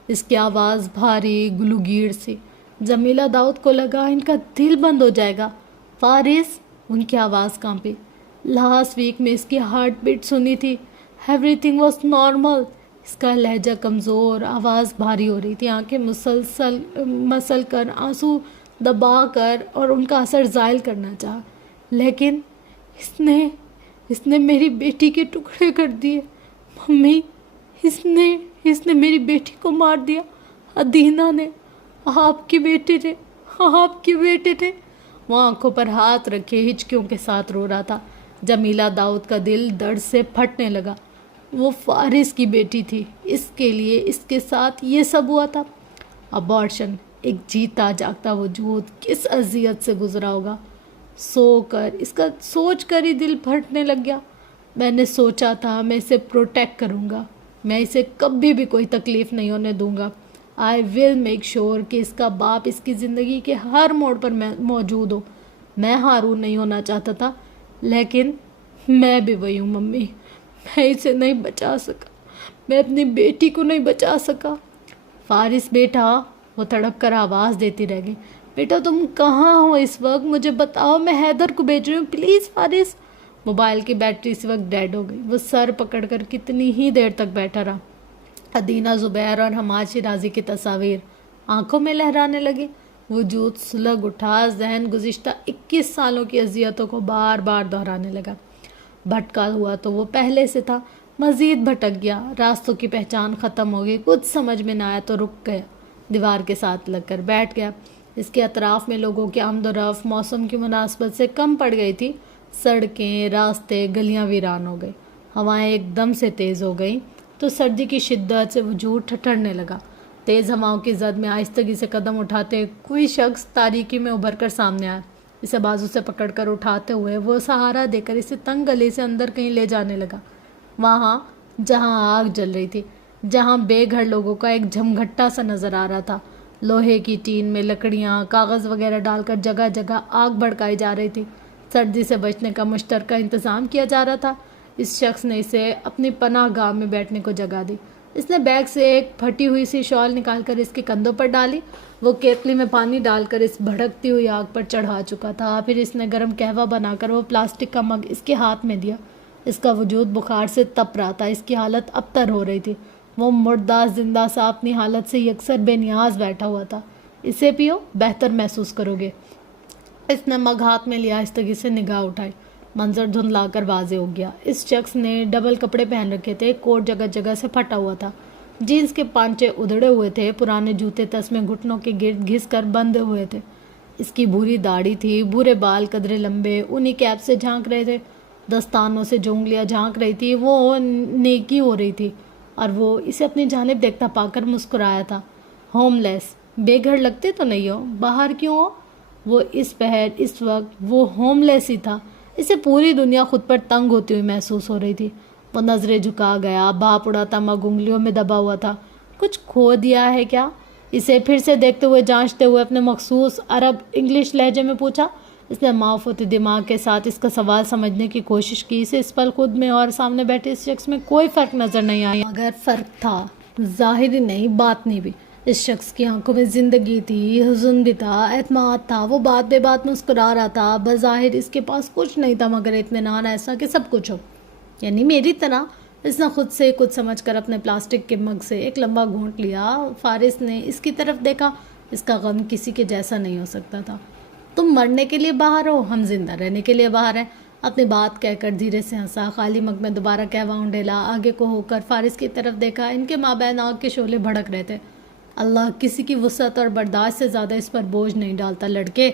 اس کی آواز بھاری گلوگیر سی۔ جمیلہ داؤد کو لگا ان کا دل بند ہو جائے گا۔ فارس، ان کی آواز کانپی۔ لاسٹ ویک میں اس کی ہارٹ بیٹ سنی تھی، ایوری تھنگ واز نارمل۔ اس کا لہجہ کمزور، آواز بھاری ہو رہی تھی، آنکھیں مسل کر آنسو دبا کر اور ان کا اثر زائل کرنا چاہا۔ لیکن اس نے میری بیٹی کے ٹکڑے کر دیے ممی، اس نے میری بیٹی کو مار دیا۔ ادینہ نے، آپ کے بیٹے نے۔ وہ آنکھوں پر ہاتھ رکھے ہچکیوں کے ساتھ رو رہا تھا۔ جمیلہ داؤد کا دل درد سے پھٹنے لگا۔ وہ فارس کی بیٹی تھی، اس کے لیے اس کے ساتھ یہ سب ہوا تھا۔ ابارشن، ایک جیتا جاگتا وجود کس اذیت سے گزرا ہوگا۔ اس کا سوچ کر ہی دل پھٹنے لگ گیا۔ میں نے سوچا تھا میں اسے پروٹیکٹ کروں گا، میں اسے کبھی بھی کوئی تکلیف نہیں ہونے دوں گا۔ آئی ول میک شور کہ اس کا باپ اس کی زندگی کے ہر موڑ پر موجود ہو۔ میں ہارون نہیں ہونا چاہتا تھا، لیکن میں بھی وہی ہوں ممی، میں اسے نہیں بچا سکا، میں اپنی بیٹی کو نہیں بچا سکا۔ فارس بیٹا، وہ تڑپ کر آواز دیتی رہ گئی، بیٹا تم کہاں ہو اس وقت؟ مجھے بتاؤ، میں حیدر کو بھیج رہی ہوں، پلیز فارس۔ موبائل کی بیٹری اس وقت ڈیڈ ہو گئی۔ وہ سر پکڑ کر کتنی ہی دیر تک بیٹھا رہا۔ ادینہ زبیر اور حماد شیرازی کی تصاویر آنکھوں میں لہرانے لگی۔ وجود سلگ اٹھا، ذہن گزشتہ 21 سالوں کی اذیتوں کو بار بار دہرانے لگا۔ بھٹکا ہوا تو وہ پہلے سے تھا، مزید بھٹک گیا، راستوں کی پہچان ختم ہو گئی، کچھ سمجھ میں نہ آیا تو رک گیا، دیوار کے ساتھ لگ کر بیٹھ گیا۔ اس کے اطراف میں لوگوں کی آمد و رفت موسم کی مناسبت سے کم پڑ گئی تھی۔ سڑکیں، راستے، گلیاں ویران ہو گئی۔ ہوائیں ایک دم سے تیز ہو گئیں تو سردی کی شدت سے وجود ٹھٹرنے لگا۔ تیز ہواؤں کی زد میں آہستگی سے قدم اٹھاتے کوئی شخص تاریکی میں ابھر کر سامنے آیا۔ اسے بازو سے پکڑ کر اٹھاتے ہوئے وہ سہارا دے کر اسے تنگ گلی سے اندر کہیں لے جانے لگا، وہاں جہاں آگ جل رہی تھی، جہاں بے گھر لوگوں کا ایک جھمگھٹا سا نظر آ رہا تھا۔ لوہے کی ٹین میں لکڑیاں، کاغذ وغیرہ ڈال کر جگہ جگہ آگ بھڑکائی جا رہی تھی۔ سردی سے بچنے کا مشترکہ انتظام کیا جا رہا تھا۔ اس شخص نے اسے اپنی پناہ گاہ میں بیٹھنے کو جگہ دی۔ اس نے بیگ سے ایک پھٹی ہوئی سی شال نکال کر اس کے کندھوں پر ڈالی۔ وہ کیتلی میں پانی ڈال کر اس بھڑکتی ہوئی آگ پر چڑھا چکا تھا۔ پھر اس نے گرم قہوہ بنا کر وہ پلاسٹک کا مگ اس کے ہاتھ میں دیا۔ اس کا وجود بخار سے تپ رہا تھا، اس کی حالت ابتر ہو رہی تھی۔ وہ مردہ زندہ سا اپنی حالت سے یکسر بے نیاز بیٹھا ہوا تھا۔ اسے پیو، بہتر محسوس کرو گے۔ اس نے مگ ہاتھ میں لیا، آہستگی سے نگاہ اٹھائی۔ منظر دھندلا کر واضح ہو گیا۔ اس شخص نے ڈبل کپڑے پہن رکھے تھے، کوٹ جگہ جگہ سے پھٹا ہوا تھا، جینس کے پانچے ادھڑے ہوئے تھے، پرانے جوتے تسمے گھٹنوں کے گرد گھس کر بندھے ہوئے تھے۔ اس کی بھوری داڑھی تھی، بھورے بال قدرے لمبے انہی کیپ سے جھانک رہے تھے، دستانوں سے جو انگلیاں جھانک رہی تھی وہ نیکی ہو رہی تھی، اور وہ اسے اپنی جانب دیکھتا پا کر مسکرایا تھا۔ ہوم لیس، بے گھر لگتے تو نہیں ہو، باہر کیوں ہو؟ وہ اس پہر اس وقت وہ ہوم لیس ہی تھا۔ اسے پوری دنیا خود پر تنگ ہوتی ہوئی محسوس ہو رہی تھی۔ وہ نظریں جھکا گیا، بھاپ اڑاتا مگ انگلیوں میں دبا ہوا تھا۔ کچھ کھو دیا ہے کیا؟ اسے پھر سے دیکھتے ہوئے جانچتے ہوئے اپنے مخصوص عرب انگلش لہجے میں پوچھا۔ اس نے معافوتی دماغ کے ساتھ اس کا سوال سمجھنے کی کوشش کی۔ اسے اس پل خود میں اور سامنے بیٹھے اس شخص میں کوئی فرق نظر نہیں آیا، مگر فرق تھا، ظاہری نہیں باطنی بھی۔ اس شخص کی آنکھوں میں زندگی تھی، حزن بھی تھا، اعتماد تھا۔ وہ بات بے بات مسکرا رہا تھا۔ بظاہر اس کے پاس کچھ نہیں تھا مگر اطمینان ایسا کہ سب کچھ ہو، یعنی میری طرح۔ اس نے خود سے کچھ سمجھ کر اپنے پلاسٹک کے مگ سے ایک لمبا گھونٹ لیا۔ فارس نے اس کی طرف دیکھا۔ اس کا غم کسی کے جیسا نہیں ہو سکتا تھا۔ تم مرنے کے لیے باہر ہو، ہم زندہ رہنے کے لیے باہر ہیں۔ اپنی بات کہہ کر دھیرے سے ہنسا، خالی مگ میں دوبارہ قہوہ انڈیلا، آگے کو ہو کر فارس کی طرف دیکھا۔ ان کے مابین آگ کے شعلے بھڑک رہے تھے۔ اللہ کسی کی وسعت اور برداشت سے زیادہ اس پر بوجھ نہیں ڈالتا لڑکے،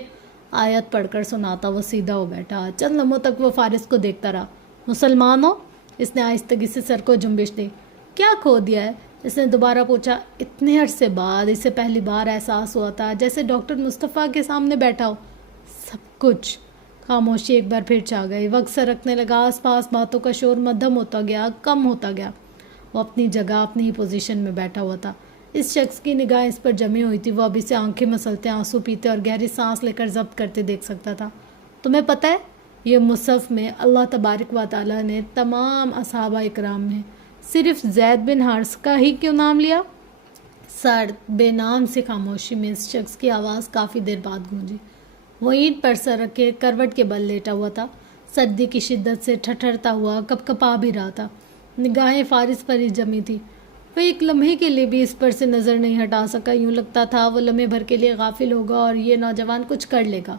آیت پڑھ کر سناتا وہ سیدھا ہو بیٹھا۔ چند لمحوں تک وہ فارس کو دیکھتا رہا۔ مسلمان ہو؟ اس نے آہستگی سے سر کو جنبش دی۔ کیا کھو دیا ہے؟ اس نے دوبارہ پوچھا۔ اتنے عرصے بعد اسے پہلی بار احساس ہوا تھا جیسے ڈاکٹر مصطفیٰ کے سامنے بیٹھا ہو۔ سب کچھ۔ خاموشی ایک بار پھر چھا گئی۔ وقت سرکنے لگا، آس پاس باتوں کا شور مدھم ہوتا گیا، کم ہوتا گیا۔ وہ اپنی جگہ اپنی ہی پوزیشن میں بیٹھا ہوا تھا۔ اس شخص کی نگاہ اس پر جمی ہوئی تھی۔ وہ ابھی سے آنکھیں مسلتے، آنسو پیتے اور گہری سانس لے کر ضبط کرتے دیکھ سکتا تھا۔ تمہیں پتہ ہے یہ مصحف میں اللہ تبارک و تعالیٰ نے تمام اصحابہ اکرام میں صرف زید بن حارث کا ہی کیوں نام لیا؟ سرد بے نام سی خاموشی میں اس شخص کی آواز کافی دیر بعد گونجی۔ وہ اینٹ پر سر رکھے کروٹ کے بل لیٹا ہوا تھا، سردی کی شدت سے ٹھٹھرتا ہوا کپ کپا بھی رہا تھا۔ نگاہیں فارس پر ہی جمی تھی۔ وہ ایک لمحے کے لیے بھی اس پر سے نظر نہیں ہٹا سکا۔ یوں لگتا تھا وہ لمحے بھر کے لیے غافل ہوگا اور یہ نوجوان کچھ کر لے گا۔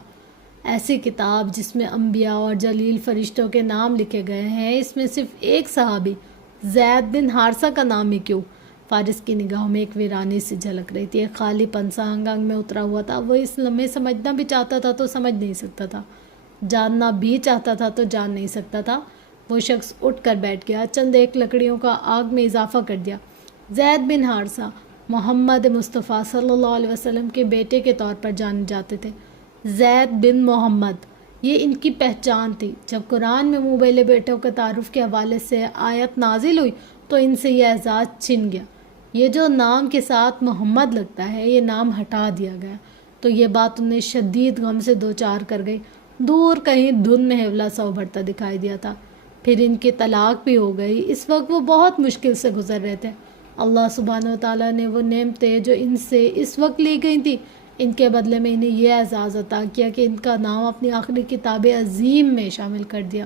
ایسی کتاب جس میں انبیاء اور جلیل فرشتوں کے نام لکھے گئے ہیں، اس میں صرف ایک صحابی زید بن حارثہ کا نام ہی کیوں؟ فارس کی نگاہوں میں ایک ویرانی سی جھلک رہی تھی، ایک خالی پنسا انگ انگ میں اترا ہوا تھا۔ وہ اس لمحے سمجھنا بھی چاہتا تھا تو سمجھ نہیں سکتا تھا، جاننا بھی چاہتا تھا تو جان نہیں سکتا تھا۔ وہ شخص اٹھ کر بیٹھ گیا، چند ایک لکڑیوں کا آگ میں اضافہ کر دیا۔ زید بن حارثہ محمد مصطفیٰ صلی اللہ علیہ وسلم کے بیٹے کے طور پر جانے جاتے تھے۔ زید بن محمد، یہ ان کی پہچان تھی۔ جب قرآن میں منہ بولے بیٹوں کے تعارف کے حوالے سے آیت نازل ہوئی تو ان سے یہ اعزاز چھن گیا۔ یہ جو نام کے ساتھ محمد لگتا ہے، یہ نام ہٹا دیا گیا تو یہ بات انہیں شدید غم سے دوچار کر گئی۔ دور کہیں دھند میں ہیولا سا ابھرتا دکھائی دیا تھا۔ پھر ان کی طلاق بھی ہو گئی۔ اس وقت وہ بہت مشکل سے گزر رہے تھے۔ اللہ سبحانہ و تعالیٰ نے وہ نعمتیں جو ان سے اس وقت لی گئی تھی، ان کے بدلے میں انہیں یہ اعزاز عطا کیا کہ ان کا نام اپنی آخری کتاب عظیم میں شامل کر دیا۔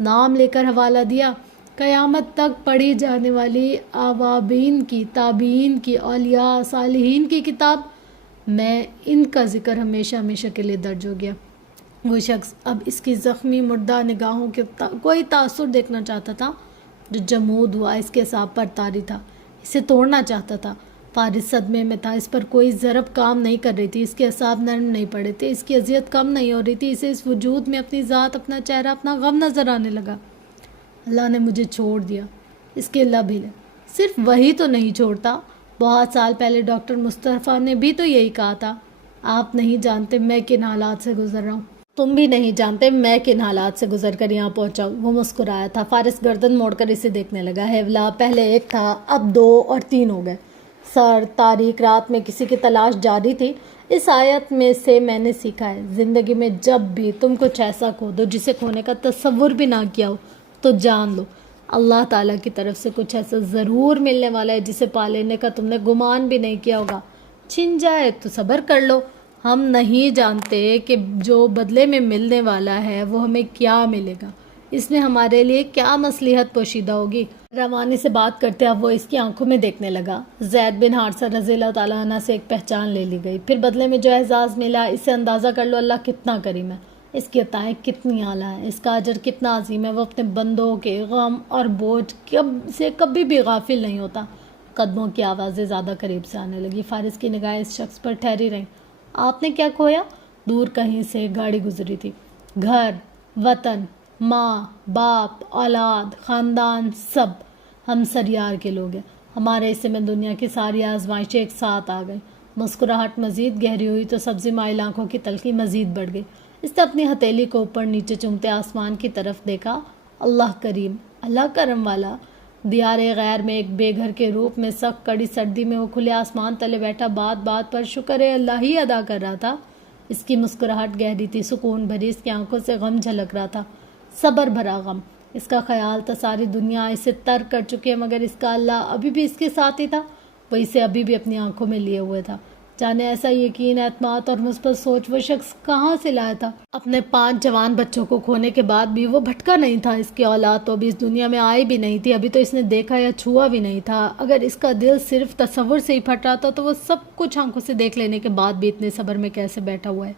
نام لے کر حوالہ دیا، قیامت تک پڑھی جانے والی اوابین کی، تابعین کی، اولیاء صالحین کی کتاب میں ان کا ذکر ہمیشہ ہمیشہ کے لیے درج ہو گیا۔ وہ شخص اب اس کی زخمی مردہ نگاہوں کے کوئی تاثر دیکھنا چاہتا تھا جو جمود ہوا اس کے اعصاب پر طاری تھا، اسے توڑنا چاہتا تھا۔ فارس صدمے میں تھا، اس پر کوئی ضرب کام نہیں کر رہی تھی، اس کے اعصاب نرم نہیں پڑے تھے، اس کی اذیت کم نہیں ہو رہی تھی، اسے اس وجود میں اپنی ذات، اپنا چہرہ، اپنا غم نظر آنے لگا۔ اللہ نے مجھے چھوڑ دیا، اس کے لب ہلے۔ صرف وہی تو نہیں چھوڑتا، بہت سال پہلے ڈاکٹر مصطفیٰ نے بھی تو یہی کہا تھا۔ آپ نہیں جانتے میں کن حالات سے گزر رہا ہوں، تم بھی نہیں جانتے میں کن حالات سے گزر کر یہاں پہنچا ہوں۔ وہ مسکرایا تھا۔ فارس گردن موڑ کر اسے دیکھنے لگا۔ ہیولا پہلے ایک تھا، اب 2 اور 3 ہو گئے۔ سر تاریک رات میں کسی کی تلاش جاری تھی۔ اس آیت میں سے میں نے سیکھا ہے، زندگی میں جب بھی تم کچھ ایسا کھو دو جسے کھونے کا تصور بھی نہ کیا ہو تو جان لو اللہ تعالیٰ کی طرف سے کچھ ایسا ضرور ملنے والا ہے جسے پا لینے کا تم نے گمان بھی نہیں کیا ہوگا۔ چھن جائے تو صبر کر لو، ہم نہیں جانتے کہ جو بدلے میں ملنے والا ہے وہ ہمیں کیا ملے گا، اس میں ہمارے لیے کیا مصلحت پوشیدہ ہوگی۔ روانی سے بات کرتے اب وہ اس کی آنکھوں میں دیکھنے لگا۔ زید بن حارثہ رضی اللہ تعالیٰ عنہ سے ایک پہچان لے لی گئی، پھر بدلے میں جو اعزاز ملا اس سے اندازہ کر لو اللہ کتنا کریم ہے، اس کی عطائیں کتنی اعلیٰ ہیں، اس کا اجر کتنا عظیم ہے۔ وہ اپنے بندوں کے غم اور بوجھ سے کبھی بھی غافل نہیں ہوتا۔ قدموں کی آوازیں زیادہ قریب سے آنے لگی۔ فارس کی نگاہیں اس شخص پر ٹھہری رہیں۔ آپ نے کیا کھویا؟ دور کہیں سے گاڑی گزری تھی۔ گھر، وطن، ماں، باپ، اولاد، خاندان، سب ہم سریار کے لوگ ہیں۔ ہمارے حصے میں دنیا کی ساری آزمائشیں ایک ساتھ آ گئی۔ مسکراہٹ مزید گہری ہوئی تو سبزی مائل آنکھوں کی تلخی مزید بڑھ گئی۔ اس نے اپنی ہتھیلی کو اوپر نیچے چومتے آسمان کی طرف دیکھا۔ اللہ کریم، اللہ کرم والا۔ دیار غیر میں ایک بے گھر کے روپ میں سخت کڑی سردی میں وہ کھلے آسمان تلے بیٹھا بات بات پر شکر اللہ ہی ادا کر رہا تھا۔ اس کی مسکراہٹ گہری تھی، سکون بھری، اس کی آنکھوں سے غم جھلک رہا تھا، صبر بھرا غم۔ اس کا خیال تھا ساری دنیا اسے ترک کر چکی ہے مگر اس کا اللہ ابھی بھی اس کے ساتھ ہی تھا، وہ اسے ابھی بھی اپنی آنکھوں میں لیے ہوئے تھا۔ جانے ایسا یقین، اعتماد اور مثبت سوچ وہ شخص کہاں سے لایا تھا؟ اپنے 5 جوان بچوں کو کھونے کے بعد بھی وہ بھٹکا نہیں تھا۔ اس کی اولاد تو ابھی اس دنیا میں آئی بھی نہیں تھی، ابھی تو اس نے دیکھا یا چھوا بھی نہیں تھا۔ اگر اس کا دل صرف تصور سے ہی پھٹ رہا تھا تو وہ سب کچھ آنکھوں سے دیکھ لینے کے بعد بھی اتنے صبر میں کیسے بیٹھا ہوا ہے؟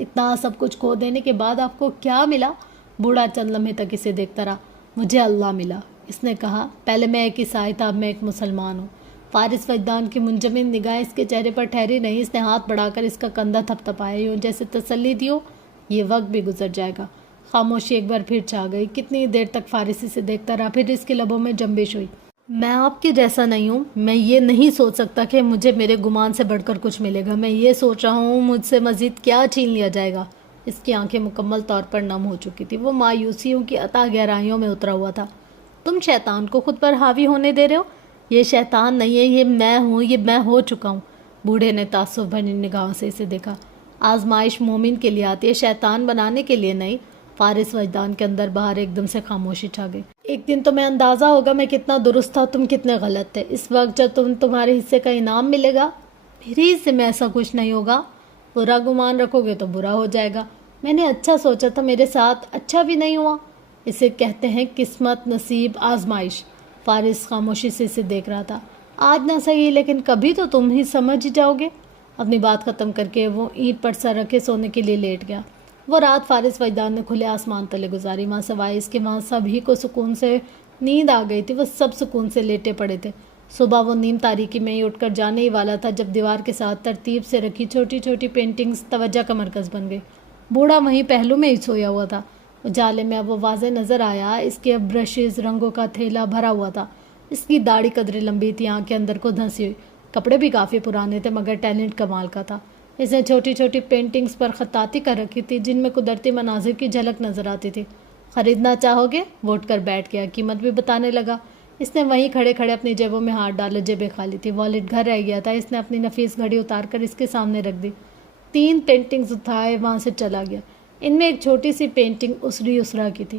اتنا سب کچھ کھو دینے کے بعد آپ کو کیا ملا؟ بوڑھا چند لمحے تک اسے دیکھتا رہا۔ مجھے اللہ ملا، اس نے کہا۔ پہلے میں ایک عیسائی تھا، اب میں ایک مسلمان ہوں۔ فارس وجدان کی منجمد نگاہ اس کے چہرے پر ٹھہری نہیں۔ اس نے ہاتھ بڑھا کر اس کا کندھا تھپ تھپایا، یوں جیسے تسلی دی ہو یہ وقت بھی گزر جائے گا۔ خاموشی ایک بار پھر چھا گئی۔ کتنی دیر تک فارس اسے دیکھتا رہا، پھر اس کے لبوں میں جنبش ہوئی۔ میں آپ کے جیسا نہیں ہوں، میں یہ نہیں سوچ سکتا کہ مجھے میرے گمان سے بڑھ کر کچھ ملے گا، میں یہ سوچ رہا ہوں مجھ سے مزید کیا چھین لیا جائے گا۔ اس کی آنکھیں مکمل طور پر نم ہو چکی تھی، وہ مایوسیوں کی عطا گہرائیوں میں اترا ہوا تھا۔ تم شیطان کو خود پر حاوی ہونے دے رہے ہو؟ یہ شیطان نہیں ہے، یہ میں ہوں، یہ میں ہو چکا ہوں۔ بوڑھے نے تعصب بھری نگاہوں سے اسے دیکھا۔ آزمائش مومن کے لیے آتی ہے، شیطان بنانے کے لیے نہیں۔ فارس وجدان کے اندر باہر ایک دم سے خاموشی چھا گئی۔ ایک دن تمہیں اندازہ ہوگا میں کتنا درست تھا، تم کتنے غلط تھے۔ اس وقت جب تمہارے حصے کا انعام ملے گا، میرے حصے میں ایسا کچھ نہیں ہوگا۔ برا گمان رکھو گے تو برا ہو جائے گا۔ میں نے اچھا سوچا تھا، میرے ساتھ اچھا بھی نہیں ہوا۔ اسے کہتے ہیں قسمت، نصیب، آزمائش۔ فارس خاموشی سے اسے دیکھ رہا تھا۔ آج نہ صحیح لیکن کبھی تو تم ہی سمجھ جاؤ گے۔ اپنی بات ختم کر کے وہ اینٹ پر سر رکھے سونے کے لیے لیٹ گیا۔ وہ رات فارس وجدان نے کھلے آسمان تلے گزاری۔ وہاں سوائے اس کے وہاں سبھی کو سکون سے نیند آ گئی تھی، وہ سب سکون سے لیٹے پڑے تھے۔ صبح وہ نیم تاریکی میں ہی اٹھ کر جانے ہی والا تھا جب دیوار کے ساتھ ترتیب سے رکھی چھوٹی چھوٹی پینٹنگز توجہ کا مرکز بن گئی۔ بوڑھا وہیں پہلو میں ہی سویا ہوا تھا۔ اجالے میں اب وہ واضح نظر آیا، اس کے برشز، رنگوں کا تھیلا بھرا ہوا تھا۔ اس کی داڑھی قدرے لمبی تھی، آنکھیں اندر کو دھنسی ہوئی، کپڑے بھی کافی پرانے تھے مگر ٹیلنٹ کمال کا تھا۔ اس نے چھوٹی چھوٹی پینٹنگز پر خطاطی کر رکھی تھی جن میں قدرتی مناظر کی جھلک نظر آتی تھی۔ خریدنا چاہو گے؟ وہ اٹھ کر بیٹھ گیا، قیمت بھی بتانے لگا۔ اس نے وہیں کھڑے کھڑے اپنی جیبوں میں ہاتھ ڈالے، جیبیں خالی تھی، والیٹ گھر رہ گیا تھا۔ اس نے اپنی نفیس گھڑی اتار کر اس کے سامنے رکھ دی، 3 پینٹنگز اٹھائے، وہاں سے چلا گیا۔ ان میں ایک چھوٹی سی پینٹنگ اسری یسریٰ کی تھی،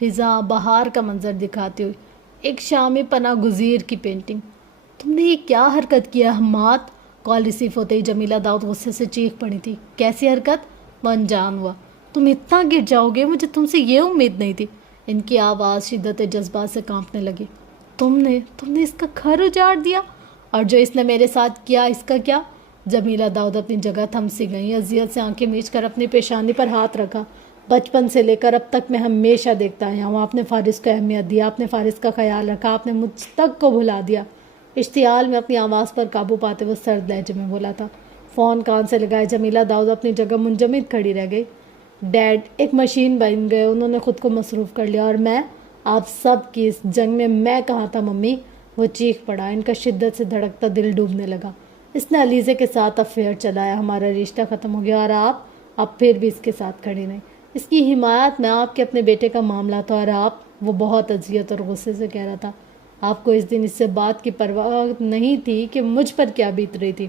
خزاں بہار کا منظر دکھاتی ہوئی، ایک شامی پناہ گزیر کی پینٹنگ۔ تم نے یہ کیا حرکت کیا حماد؟ کال ریسیو ہوتے ہی جمیلہ داؤد غصے سے چیخ پڑی تھی۔ کیسی حرکت؟ وہ انجان ہوا۔ تم اتنا گر جاؤ گے، مجھے تم سے یہ امید نہیں تھی۔ ان کی آواز شدت جذبات سے کانپنے لگی۔ تم نے اس کا گھر اجاڑ دیا، اور جو اس نے میرے ساتھ کیا اس کا کیا؟ جمیلہ داؤد اپنی جگہ تھم سی گئیں، اذیت سے آنکھیں میچ کر اپنی پیشانی پر ہاتھ رکھا۔ بچپن سے لے کر اب تک میں ہمیشہ دیکھتا آیا ہوں، آپ نے فارس کو اہمیت دیا، آپ نے فارس کا خیال رکھا، آپ نے مجھ تک کو بھلا دیا۔ اشتعال میں اپنی آواز پر قابو پاتے وہ سرد لہجے میں بولا تھا۔ فون کان سے لگائے جمیلہ داؤد اپنی جگہ منجمد کھڑی رہ گئی۔ ڈیڈ ایک مشین بن گئے، انہوں نے خود کو مصروف کر لیا، اور میں آپ سب کی اس جنگ میں کہاں تھا ممی؟ وہ چیخ پڑا۔ ان کا شدت سے دھڑکتا دل ڈوبنے لگا۔ اس نے علیزے کے ساتھ افیئر چلایا، ہمارا رشتہ ختم ہو گیا، اور آپ پھر بھی اس کے ساتھ کھڑی نہیں۔ اس کی حمایت میں آپ کے اپنے بیٹے کا معاملہ تھا، اور وہ بہت اذیت اور غصے سے کہہ رہا تھا۔ آپ کو اس دن اس سے بات کی پرواہ نہیں تھی کہ مجھ پر کیا بیت رہی تھی۔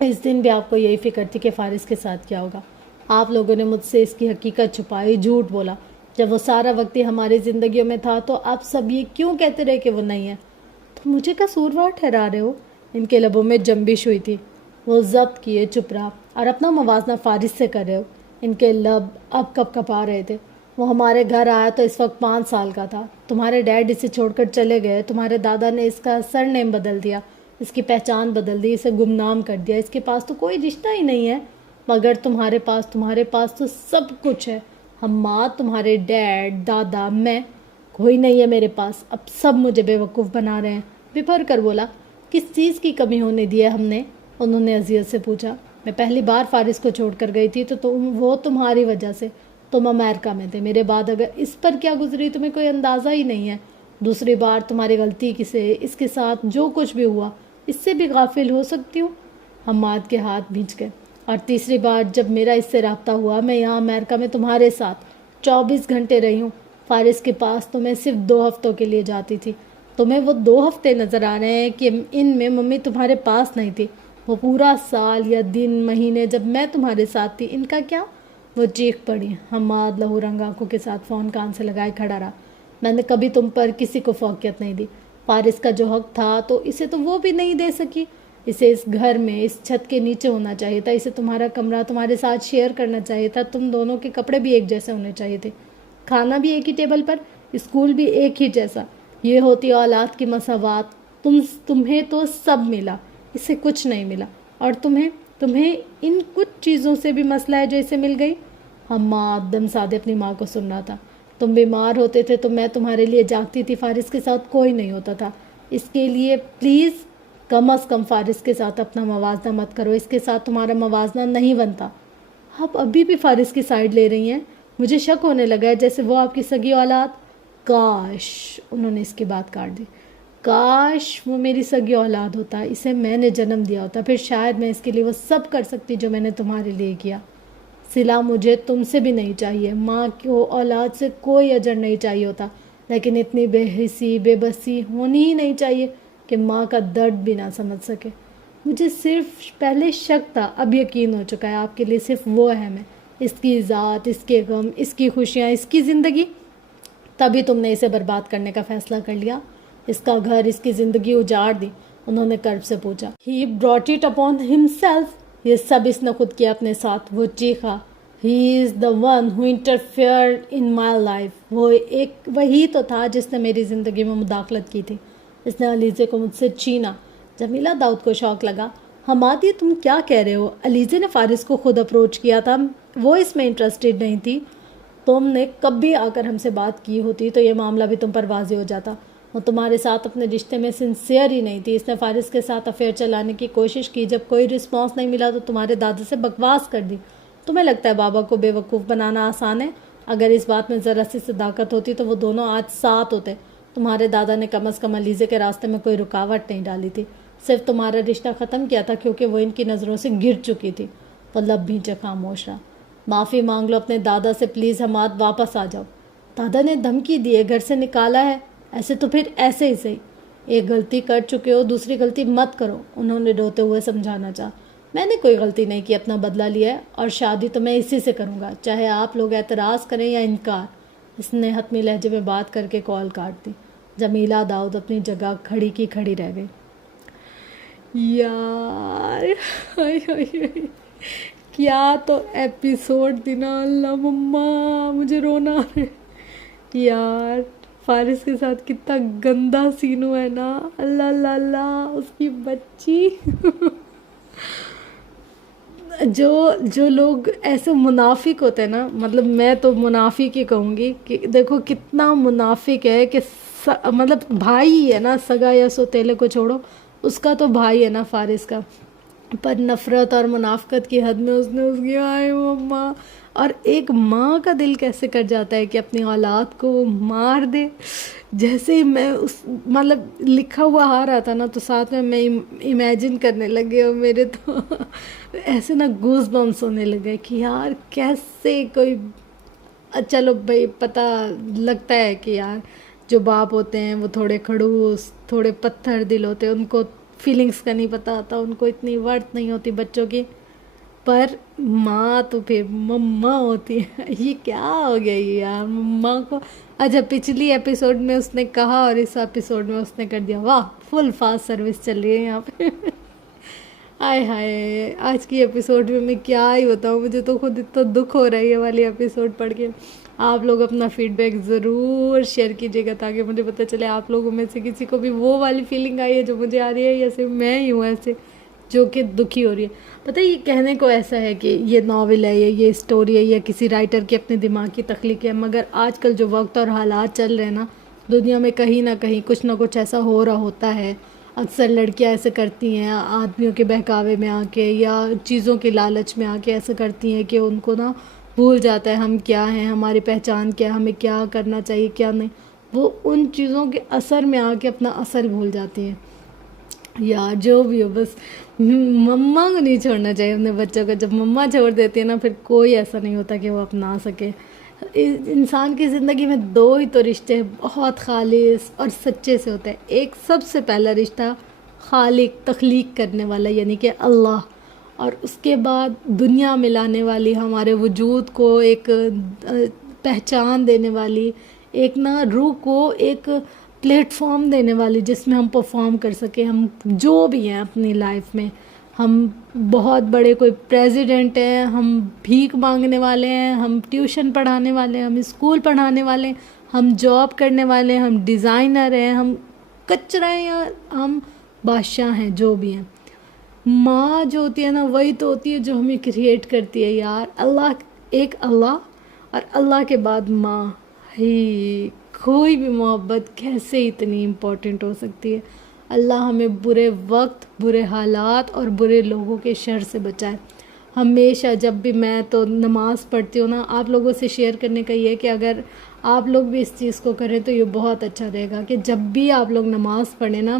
اس دن بھی آپ کو یہی فکر تھی کہ فارس کے ساتھ کیا ہوگا۔ آپ لوگوں نے مجھ سے اس کی حقیقت چھپائی، جھوٹ بولا۔ جب وہ سارا وقت ہی ہماری زندگیوں میں تھا تو آپ سب یہ کیوں کہتے رہے کہ وہ نہیں ہے؟ تو مجھے قصوروار ٹھہرا رہے ہو؟ ان کے لبوں میں جنبش ہوئی تھی۔ وہ ضبط کیے چپ رہا، اور اپنا موازنہ فارس سے کر رہے ہو۔ ان کے لب اب کپ کپا رہے تھے۔ وہ ہمارے گھر آیا تو اس وقت 5 سال کا تھا۔ تمہارے ڈیڈ اسے چھوڑ کر چلے گئے، تمہارے دادا نے اس کا سر نیم بدل دیا، اس کی پہچان بدل دی، اسے گمنام کر دیا۔ اس کے پاس تو کوئی رشتہ ہی نہیں ہے، مگر تمہارے پاس تو سب کچھ ہے۔ حماد، تمہارے ڈیڈ، دادا، میں، کوئی نہیں ہے میرے پاس۔ اب سب مجھے بے وقوف بنا رہے ہیں۔ بپھر کر بولا۔ کس چیز کی کمی ہونے دی ہے ہم نے؟ انہوں نے اذیت سے پوچھا۔ میں پہلی بار فارس کو چھوڑ کر گئی تھی تو وہ تمہاری وجہ سے۔ تم امریکہ میں تھے، میرے بعد اگر اس پر کیا گزری تمہیں کوئی اندازہ ہی نہیں ہے۔ دوسری بار تمہاری غلطی سے اس کے ساتھ جو کچھ بھی ہوا، اس سے بھی غافل ہو سکتی ہوں؟ حماد کے ہاتھ بھیج گئے۔ اور تیسری بار جب میرا اس سے رابطہ ہوا، میں یہاں امریکہ میں تمہارے ساتھ 24 گھنٹے رہی ہوں۔ فارس کے پاس تو میں صرف 2 ہفتوں کے لیے جاتی تھی۔ تمہیں وہ 2 ہفتے نظر آ رہے ہیں کہ ان میں ممی تمہارے پاس نہیں تھی۔ وہ پورا سال یا دن، مہینے جب میں تمہارے ساتھ تھی، ان کا کیا؟ وہ چیخ پڑی۔ حماد لہو رنگ آنکھوں کے ساتھ فون کان سے لگائے کھڑا رہا۔ میں نے کبھی تم پر کسی کو فوقیت نہیں دی۔ فارس کا جو حق تھا تو اسے تو وہ بھی نہیں دے سکی۔ اسے اس گھر میں، اس چھت کے نیچے ہونا چاہیے تھا۔ اسے تمہارا کمرہ تمہارے ساتھ شیئر کرنا چاہیے تھا۔ تم دونوں کے کپڑے بھی ایک جیسے ہونے چاہیے تھے، کھانا بھی ایک ہی ٹیبل پر، اسکول بھی ایک ہی جیسا۔ یہ ہوتی اولاد کی مساوات۔ تمہیں تو سب ملا، اسے کچھ نہیں ملا۔ اور تمہیں ان کچھ چیزوں سے بھی مسئلہ ہے جو اسے مل گئی۔ حماد دم سادے اپنی ماں کو سن رہا تھا۔ تم بیمار ہوتے تھے تو میں تمہارے لیے جاگتی تھی، فارس کے ساتھ کوئی نہیں ہوتا تھا۔ اس کے لیے پلیز کم از کم فارس کے ساتھ اپنا موازنہ مت کرو۔ اس کے ساتھ تمہارا موازنہ نہیں بنتا۔ آپ ابھی بھی فارس کی سائیڈ لے رہی ہیں؟ مجھے شک ہونے لگا ہے جیسے وہ آپ کی سگی اولاد۔ کاش، انہوں نے اس کی بات کاٹ دی، کاش وہ میری سگی اولاد ہوتا، اسے میں نے جنم دیا ہوتا، پھر شاید میں اس کے لیے وہ سب کر سکتی جو میں نے تمہارے لیے کیا۔ صلہ مجھے تم سے بھی نہیں چاہیے، ماں کو اولاد سے کوئی اجر نہیں چاہیے ہوتا، لیکن اتنی بے حسی، بے بسی ہونی ہی نہیں چاہیے کہ ماں کا درد بھی نہ سمجھ سکے۔ مجھے صرف پہلے شک تھا، اب یقین ہو چکا ہے، آپ کے لیے صرف وہ اہم ہے، اس کی ذات، اس کے غم، اس کی خوشیاں، اس کی زندگی۔ تبھی تم نے اسے برباد کرنے کا فیصلہ کر لیا، اس کا گھر، اس کی زندگی اجاڑ دی۔ انہوں نے کرب سے پوچھا۔ He brought it upon himself. یہ سب اس نے خود کیا اپنے ساتھ۔ وہ چیخا۔ He is the one who interfered in my life. وہی تو تھا جس نے میری زندگی میں مداخلت کی تھی۔ اس نے علیزے کو مجھ سے چھینا۔ جمیلہ داؤد کو شوق لگا۔ حماد، یہ تم کیا کہہ رہے ہو؟ علیزے نے فارس کو خود اپروچ کیا تھا، وہ اس میں انٹرسٹڈ نہیں تھی۔ تم نے کبھی آ کر ہم سے بات کی ہوتی تو یہ معاملہ بھی تم پر واضح ہو جاتا۔ وہ تمہارے ساتھ اپنے رشتے میں سنسیئر ہی نہیں تھی۔ اس نے فارس کے ساتھ افیئر چلانے کی کوشش کی، جب کوئی رسپانس نہیں ملا تو تمہارے دادا سے بکواس کر دی۔ تمہیں لگتا ہے بابا کو بے وقوف بنانا آسان ہے؟ اگر اس بات میں ذرا سی صداقت ہوتی تو وہ دونوں آج ساتھ ہوتے۔ تمہارے دادا نے کم از کم علیزے کے راستے میں کوئی رکاوٹ نہیں ڈالی تھی، صرف تمہارا رشتہ ختم کیا تھا کیونکہ وہ ان کی نظروں سے گر چکی تھی۔ وہ لب بھینچے خاموش رہا۔ معافی مانگ لو اپنے دادا سے پلیز حماد، واپس آ جاؤ۔ دادا نے دھمکی دی ہے، گھر سے نکالا ہے۔ ایسے تو پھر ایسے ہی صحیح، ایک غلطی کر چکے ہو، دوسری غلطی مت کرو، انہوں نے روتے ہوئے سمجھانا چاہا۔ میں نے کوئی غلطی نہیں کی، اپنا بدلہ لیا ہے اور شادی تو میں اسی سے کروں گا، چاہے آپ لوگ اعتراض کریں یا انکار۔ اس نے حتمی لہجے میں بات کر کے کال کاٹ دی۔ جمیلہ داؤد اپنی جگہ کھڑی کی کھڑی رہ گئی۔ یار ہائے ہائے ہائے، کیا تو ایپیسوڈ تھی نا، اللہ مما مجھے رونا آ رہا ہے یار۔ فارس کے ساتھ کتنا گندا سین ہوا ہے نا، اللہ اللہ اللہ، اس کی بچی جو لوگ ایسے منافق ہوتے ہیں نا، مطلب میں تو منافق ہی کہوں گی کہ دیکھو کتنا منافق ہے کہ مطلب بھائی ہی ہے نا، سگا یا سوتیلے کو چھوڑو، اس کا تو بھائی ہے نا فارس کا، پر نفرت اور منافقت کی حد میں اس نے اس کی آئے ماں، اور ایک ماں کا دل کیسے کٹ جاتا ہے کہ اپنی اولاد کو وہ مار دے۔ جیسے ہی میں اس مطلب لکھا ہوا آ رہا تھا نا، تو ساتھ میں امیجن کرنے لگے اور میرے تو ایسے نا گوز بمس ہونے لگے کہ یار کیسے کوئی، چلو بھائی پتہ لگتا ہے کہ یار جو باپ ہوتے ہیں وہ تھوڑے کھڑوس، تھوڑے پتھر دل ہوتے ہیں، ان کو فیلنگز کا نہیں پتہ ہوتا، ان کو اتنی ورتھ نہیں ہوتی بچوں کی، پر ماں تو پھر مما ہوتی ہے۔ یہ کیا ہو گیا یہ یار مما کو؟ اچھا پچھلی ایپیسوڈ میں اس نے کہا اور اس ایپیسوڈ میں اس نے کر دیا، واہ فل فاسٹ سروس چل رہی ہے یہاں پہ۔ آئے ہائے، آج کی ایپیسوڈ میں کیا ہی بتاؤں، مجھے تو خود اتنا دکھ ہو رہا ہے یہ والی ایپیسوڈ پڑھ کے۔ آپ لوگ اپنا فیڈ بیک ضرور شیئر کیجیے گا تاکہ مجھے پتہ چلے آپ لوگوں میں سے کسی کو بھی وہ والی فیلنگ آئی ہے جو مجھے آ رہی ہے، یا صرف میں ہی ہوں ایسے جو کہ دکھی ہو رہی ہے۔ پتہ ہے یہ کہنے کو ایسا ہے کہ یہ ناول ہے، یہ اسٹوری ہے، یا کسی رائٹر کی اپنے دماغ کی تخلیق ہے، مگر آج کل جو وقت اور حالات چل رہے ہیں نا دنیا میں، کہیں نہ کہیں کچھ نہ کچھ ایسا ہو رہا ہوتا ہے۔ اکثر لڑکیاں ایسے کرتی ہیں، آدمیوں کے بہکاوے میں آ کے یا چیزوں کے لالچ میں آ کے ایسے کرتی ہیں کہ ان کو نا بھول جاتا ہے ہم کیا ہیں، ہماری پہچان کیا ہے، ہمیں کیا کرنا چاہیے کیا نہیں، وہ ان چیزوں کے اثر میں آ کے اپنا اصل بھول جاتی ہیں۔ یار جو بھی ہو، بس مما کو نہیں چھوڑنا چاہیے اپنے بچوں کو۔ جب مما چھوڑ دیتی ہے نا پھر کوئی ایسا نہیں ہوتا کہ وہ اپنا سکے۔ انسان کی زندگی میں دو ہی تو رشتے بہت خالص اور سچے سے ہوتے ہیں۔ ایک سب سے پہلا رشتہ خالق، تخلیق کرنے والا یعنی کہ اللہ، اور اس کے بعد دنیا ملانے والی، ہمارے وجود کو ایک پہچان دینے والی، ایک نا روح کو ایک پلیٹ فارم دینے والی جس میں ہم پرفارم کر سکیں، ہم جو بھی ہیں اپنی لائف میں۔ ہم بہت بڑے کوئی پریزیڈنٹ ہیں، ہم بھیک مانگنے والے ہیں، ہم ٹیوشن پڑھانے والے ہیں، ہم اسکول پڑھانے والے ہیں، ہم جاب کرنے والے ہیں، ہم ڈیزائنر ہیں، ہم کچرا ہیں، یا ہم بادشاہ ہیں، جو بھی ہیں۔ ماں جو ہوتی ہے نا وہی تو ہوتی ہے جو ہمیں کریٹ کرتی ہے یار۔ اللہ، ایک اللہ، اور اللہ کے بعد ماں ہی۔ کوئی بھی محبت کیسے اتنی امپورٹنٹ ہو سکتی ہے۔ اللہ ہمیں برے وقت، برے حالات اور برے لوگوں کے شر سے بچائے ہمیشہ۔ جب بھی میں تو نماز پڑھتی ہوں نا، آپ لوگوں سے شیئر کرنے کا یہ کہ اگر آپ لوگ بھی اس چیز کو کریں تو یہ بہت اچھا رہے گا کہ جب بھی آپ لوگ نماز پڑھیں نا،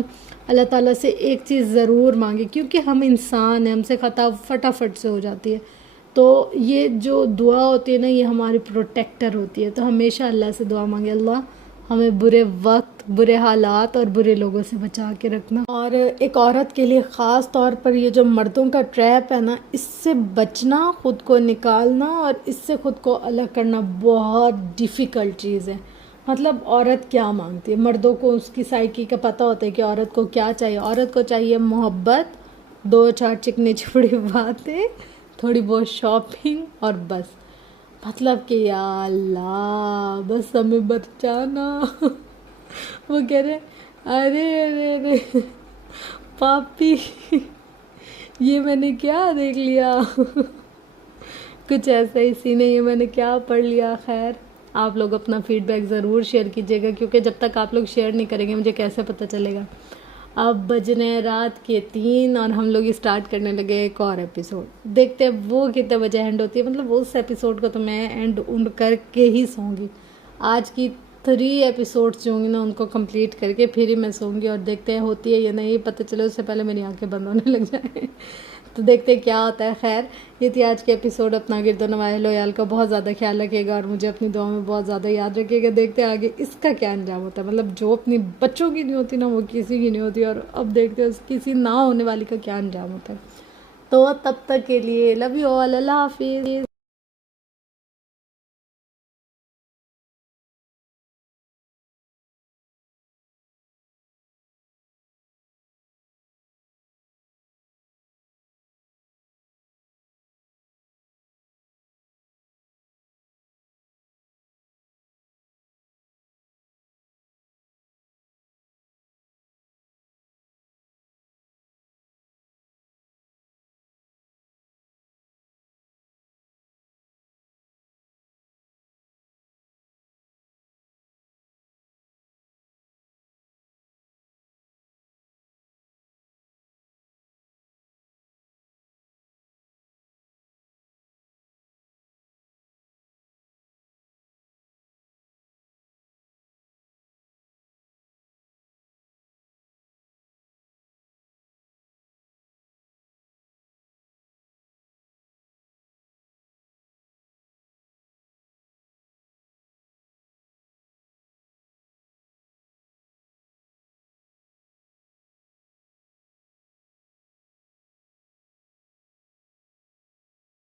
اللہ تعالیٰ سے ایک چیز ضرور مانگیں، کیونکہ ہم انسان ہیں، ہم سے خطا فٹافٹ سے ہو جاتی ہے۔ تو یہ جو دعا ہوتی ہے نا یہ ہماری پروٹیکٹر ہوتی ہے، تو ہمیشہ اللہ سے دعا مانگے، اللہ ہمیں برے وقت، برے حالات اور برے لوگوں سے بچا کے رکھنا۔ اور ایک عورت کے لیے خاص طور پر یہ جو مردوں کا ٹریپ ہے نا، اس سے بچنا، خود کو نکالنا اور اس سے خود کو الگ کرنا بہت ڈیفیکلٹ چیز ہے۔ مطلب عورت کیا مانگتی ہے، مردوں کو اس کی سائیکی کا پتہ ہوتا ہے کہ عورت کو کیا چاہیے۔ عورت کو چاہیے محبت، دو چار چکنی چپڑی باتیں، تھوڑی بہت شاپنگ، اور بس۔ مطلب کہ یا اللہ بس ہمیں بچانا۔ وہ کہہ رہے ارے ارے ارے پاپی، یہ میں نے کیا دیکھ لیا، کچھ ایسا ہی سین ہے، یہ میں نے کیا پڑھ لیا۔ خیر آپ لوگ اپنا فیڈ بیک ضرور شیئر کیجیے گا، کیونکہ جب تک آپ لوگ شیئر نہیں کریں گے مجھے کیسے پتہ چلے گا۔ اب بجنے رات کے 3 اور ہم لوگ اسٹارٹ کرنے لگے ایک اور ایپیسوڈ۔ دیکھتے ہیں وہ کتنے بجے اینڈ ہوتی ہے۔ مطلب اس ایپیسوڈ کو تو میں اینڈ کر کے ہی سوں گی۔ آج کی 3 ایپیسوڈز جو ہوں گی نا ان کو کمپلیٹ کر کے پھر ہی میں سوں گی، اور دیکھتے ہیں ہوتی ہے یا نہیں، پتہ چلے اس سے پہلے میری آنکھیں بند ہونے لگ جائیں۔ تو دیکھتے کیا ہوتا ہے۔ خیر یہ تھی آج کے ایپیسوڈ۔ اپنا گرد و نواح لویال کا بہت زیادہ خیال رکھیے گا اور مجھے اپنی دعا میں بہت زیادہ یاد رکھیے گا۔ دیکھتے ہیں آگے اس کا کیا انجام ہوتا ہے۔ مطلب جو اپنی بچوں کی نہیں ہوتی نا وہ کسی کی نہیں ہوتی، اور اب دیکھتے ہیں اس کسی نہ ہونے والی کا کیا انجام ہوتا ہے۔ تو تب تک کے لیے لو یو آل، اللہ حافظ.